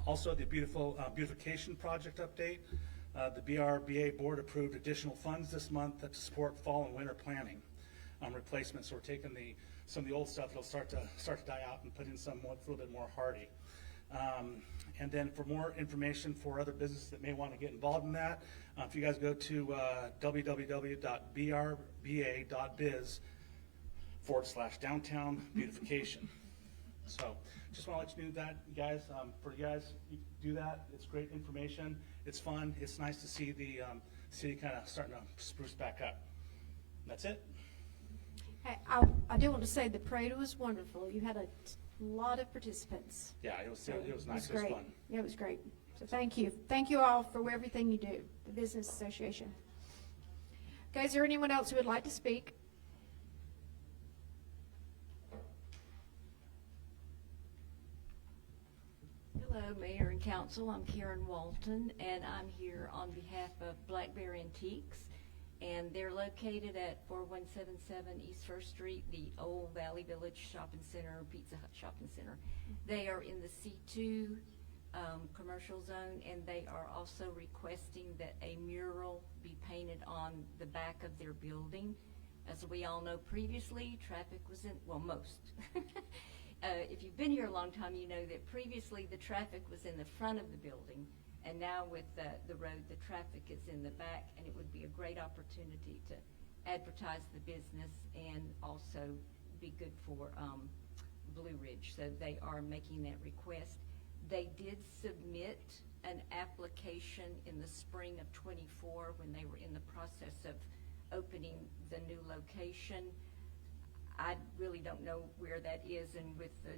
Also, the beautification project update. The BRBA board approved additional funds this month to support fall and winter planning replacements. So we're taking some of the old stuff that'll start to die out and put in some a little bit more hardy. And then for more information for other businesses that may want to get involved in that, if you guys go to www.brba.biz/downtown beautification. So just want to let you know that, guys. For you guys, you do that. It's great information. It's fun. It's nice to see the city kind of starting to spruce back up. That's it. Hey, I do want to say the parade was wonderful. You had a lot of participants. Yeah, it was nice. It was great. fun. Yeah, it was great. So thank you. Thank you all for everything you do, the Business Association. Okay, is there anyone else who would like to speak? Hello. Hello, Mayor and Council. I'm Karen Walton, and I'm here on behalf of Black Bear Antiques. And they're located at 4177 East First Street, the old Valley Village Shopping Center, Pizza Hut Shopping Center. They are in the C2 commercial zone, and they are also requesting that a mural be painted on the back of their building. As we all know, previously, traffic was in, well, most. If you've been here a long time, you know that previously the traffic was in the front of the building, and now with the road, the traffic is in the back, and it would be a great opportunity to advertise the business and also be good for Blue Ridge. So they are making that request. They did submit an application in the spring of '24 when they were in the process of opening the new location. I really don't know where that is, and with the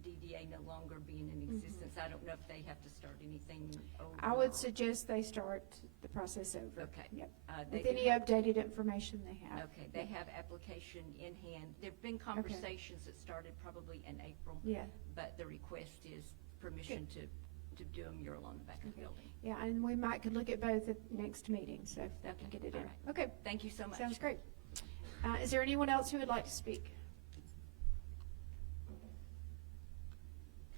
DDA no longer being in existence, I don't know if they have to start anything over. I would suggest they start the process over. Okay. Yep. They With any do have- updated information they have. Okay, they have application in hand. There've been conversations that started probably in April. Yeah. But the request is permission to do a mural on the back of the building. Yeah, and we could look at both at next meeting, so that can get it in. All right. Okay. Thank you so much. Sounds great. Is there anyone else who would like to speak?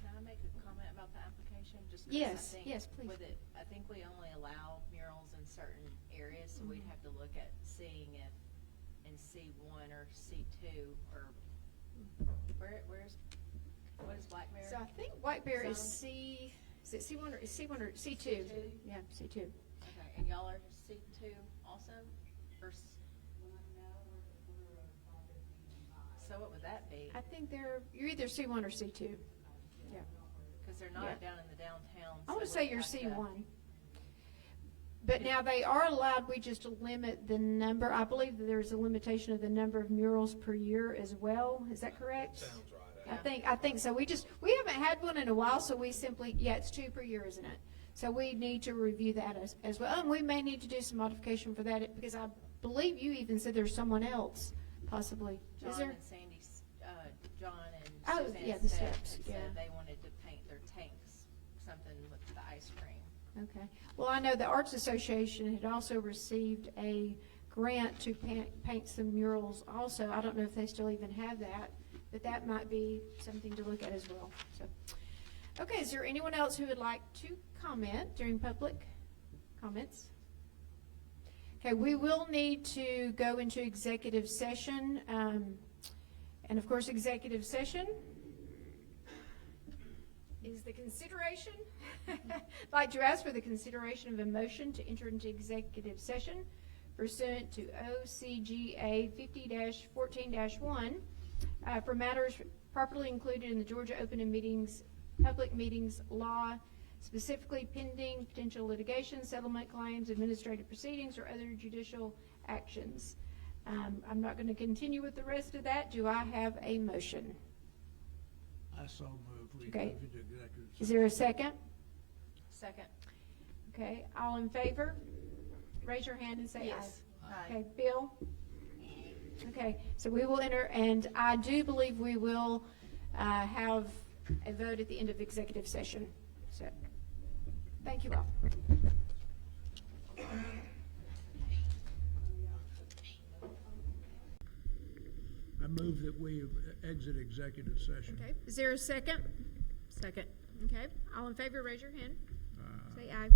Can I make a comment about the application? Just 'cause Yes, I think yes, please. With it, I think we only allow murals in certain areas, so we'd have to look at seeing if in C1 or C2 or what is Black Bear? So I think White Bear is Zone? is it C1 or C2? Yeah, C2. Okay, and y'all are C2 also, or so what would that be? I think you're either C1 or C2. Yeah. Because they're not Yeah. down in the downtown. I so would we'd say you're have to- C1. But now they are allowed, we just limit the number. I believe that there's a limitation of the number of murals per year as well. Is that correct? Sounds right. I think so. We haven't had one in a while, so we simply, it's 2 per year, isn't it? So we need to review that as well. And we may need to do some modification for that, because I believe you even said there's someone else, possibly. Is John there? and Sandy's, John and Oh, Suzanne yeah, the Steps steps, had yeah. said they wanted to paint their tanks, something with the ice cream. Okay. Well, I know the Arts Association had also received a grant to paint some murals also. I don't know if they still even have that, but that might be something to look at as well. So, okay, is there anyone else who would like to comment during public comments? Okay, we will need to go into executive session, and of course, executive session is the consideration. I'd like to ask for the consideration of a motion to enter into executive session pursuant to OCGA 50-14-1 for matters properly included in the Georgia Public Meetings Law, specifically pending potential litigation, settlement claims, administrative proceedings, or other judicial actions. I'm not going to continue with the rest of that. Do I have a motion? I so move. We Okay. move into executive Is session. there a second? Second. Okay, all in favor? Raise your hand and say Yes. aye. Aye. Okay, Bill? Okay, so we will enter, and I do believe we will have a vote at the end of executive session. So, thank you all. I move that we exit executive session. Okay, is there a second? Second. Okay, all in favor, raise your hand. Say aye.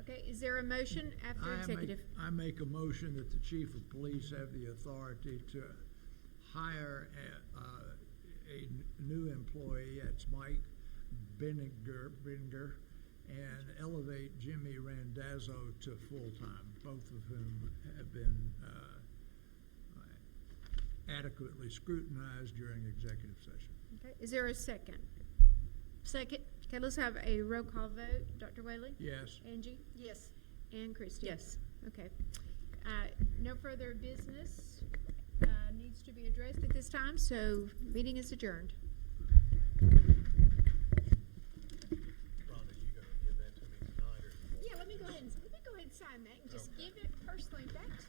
Okay, is there a motion after executive? I make a motion that the chief of police have the authority to hire a new employee, that's Mike Benninger, and elevate Jimmy Randazzo to full-time, both of whom have been adequately scrutinized during executive session. Okay, is there a second? Second. Okay, let's have a roll call vote. Dr. Whaley? Yes. Angie? Yes. And Christie? Yes. Okay. No further business needs to be addressed at this time, so meeting is adjourned. Rhonda, you gonna give that to me tonight, or? Yeah, let me go ahead and sign that and just give it personally back to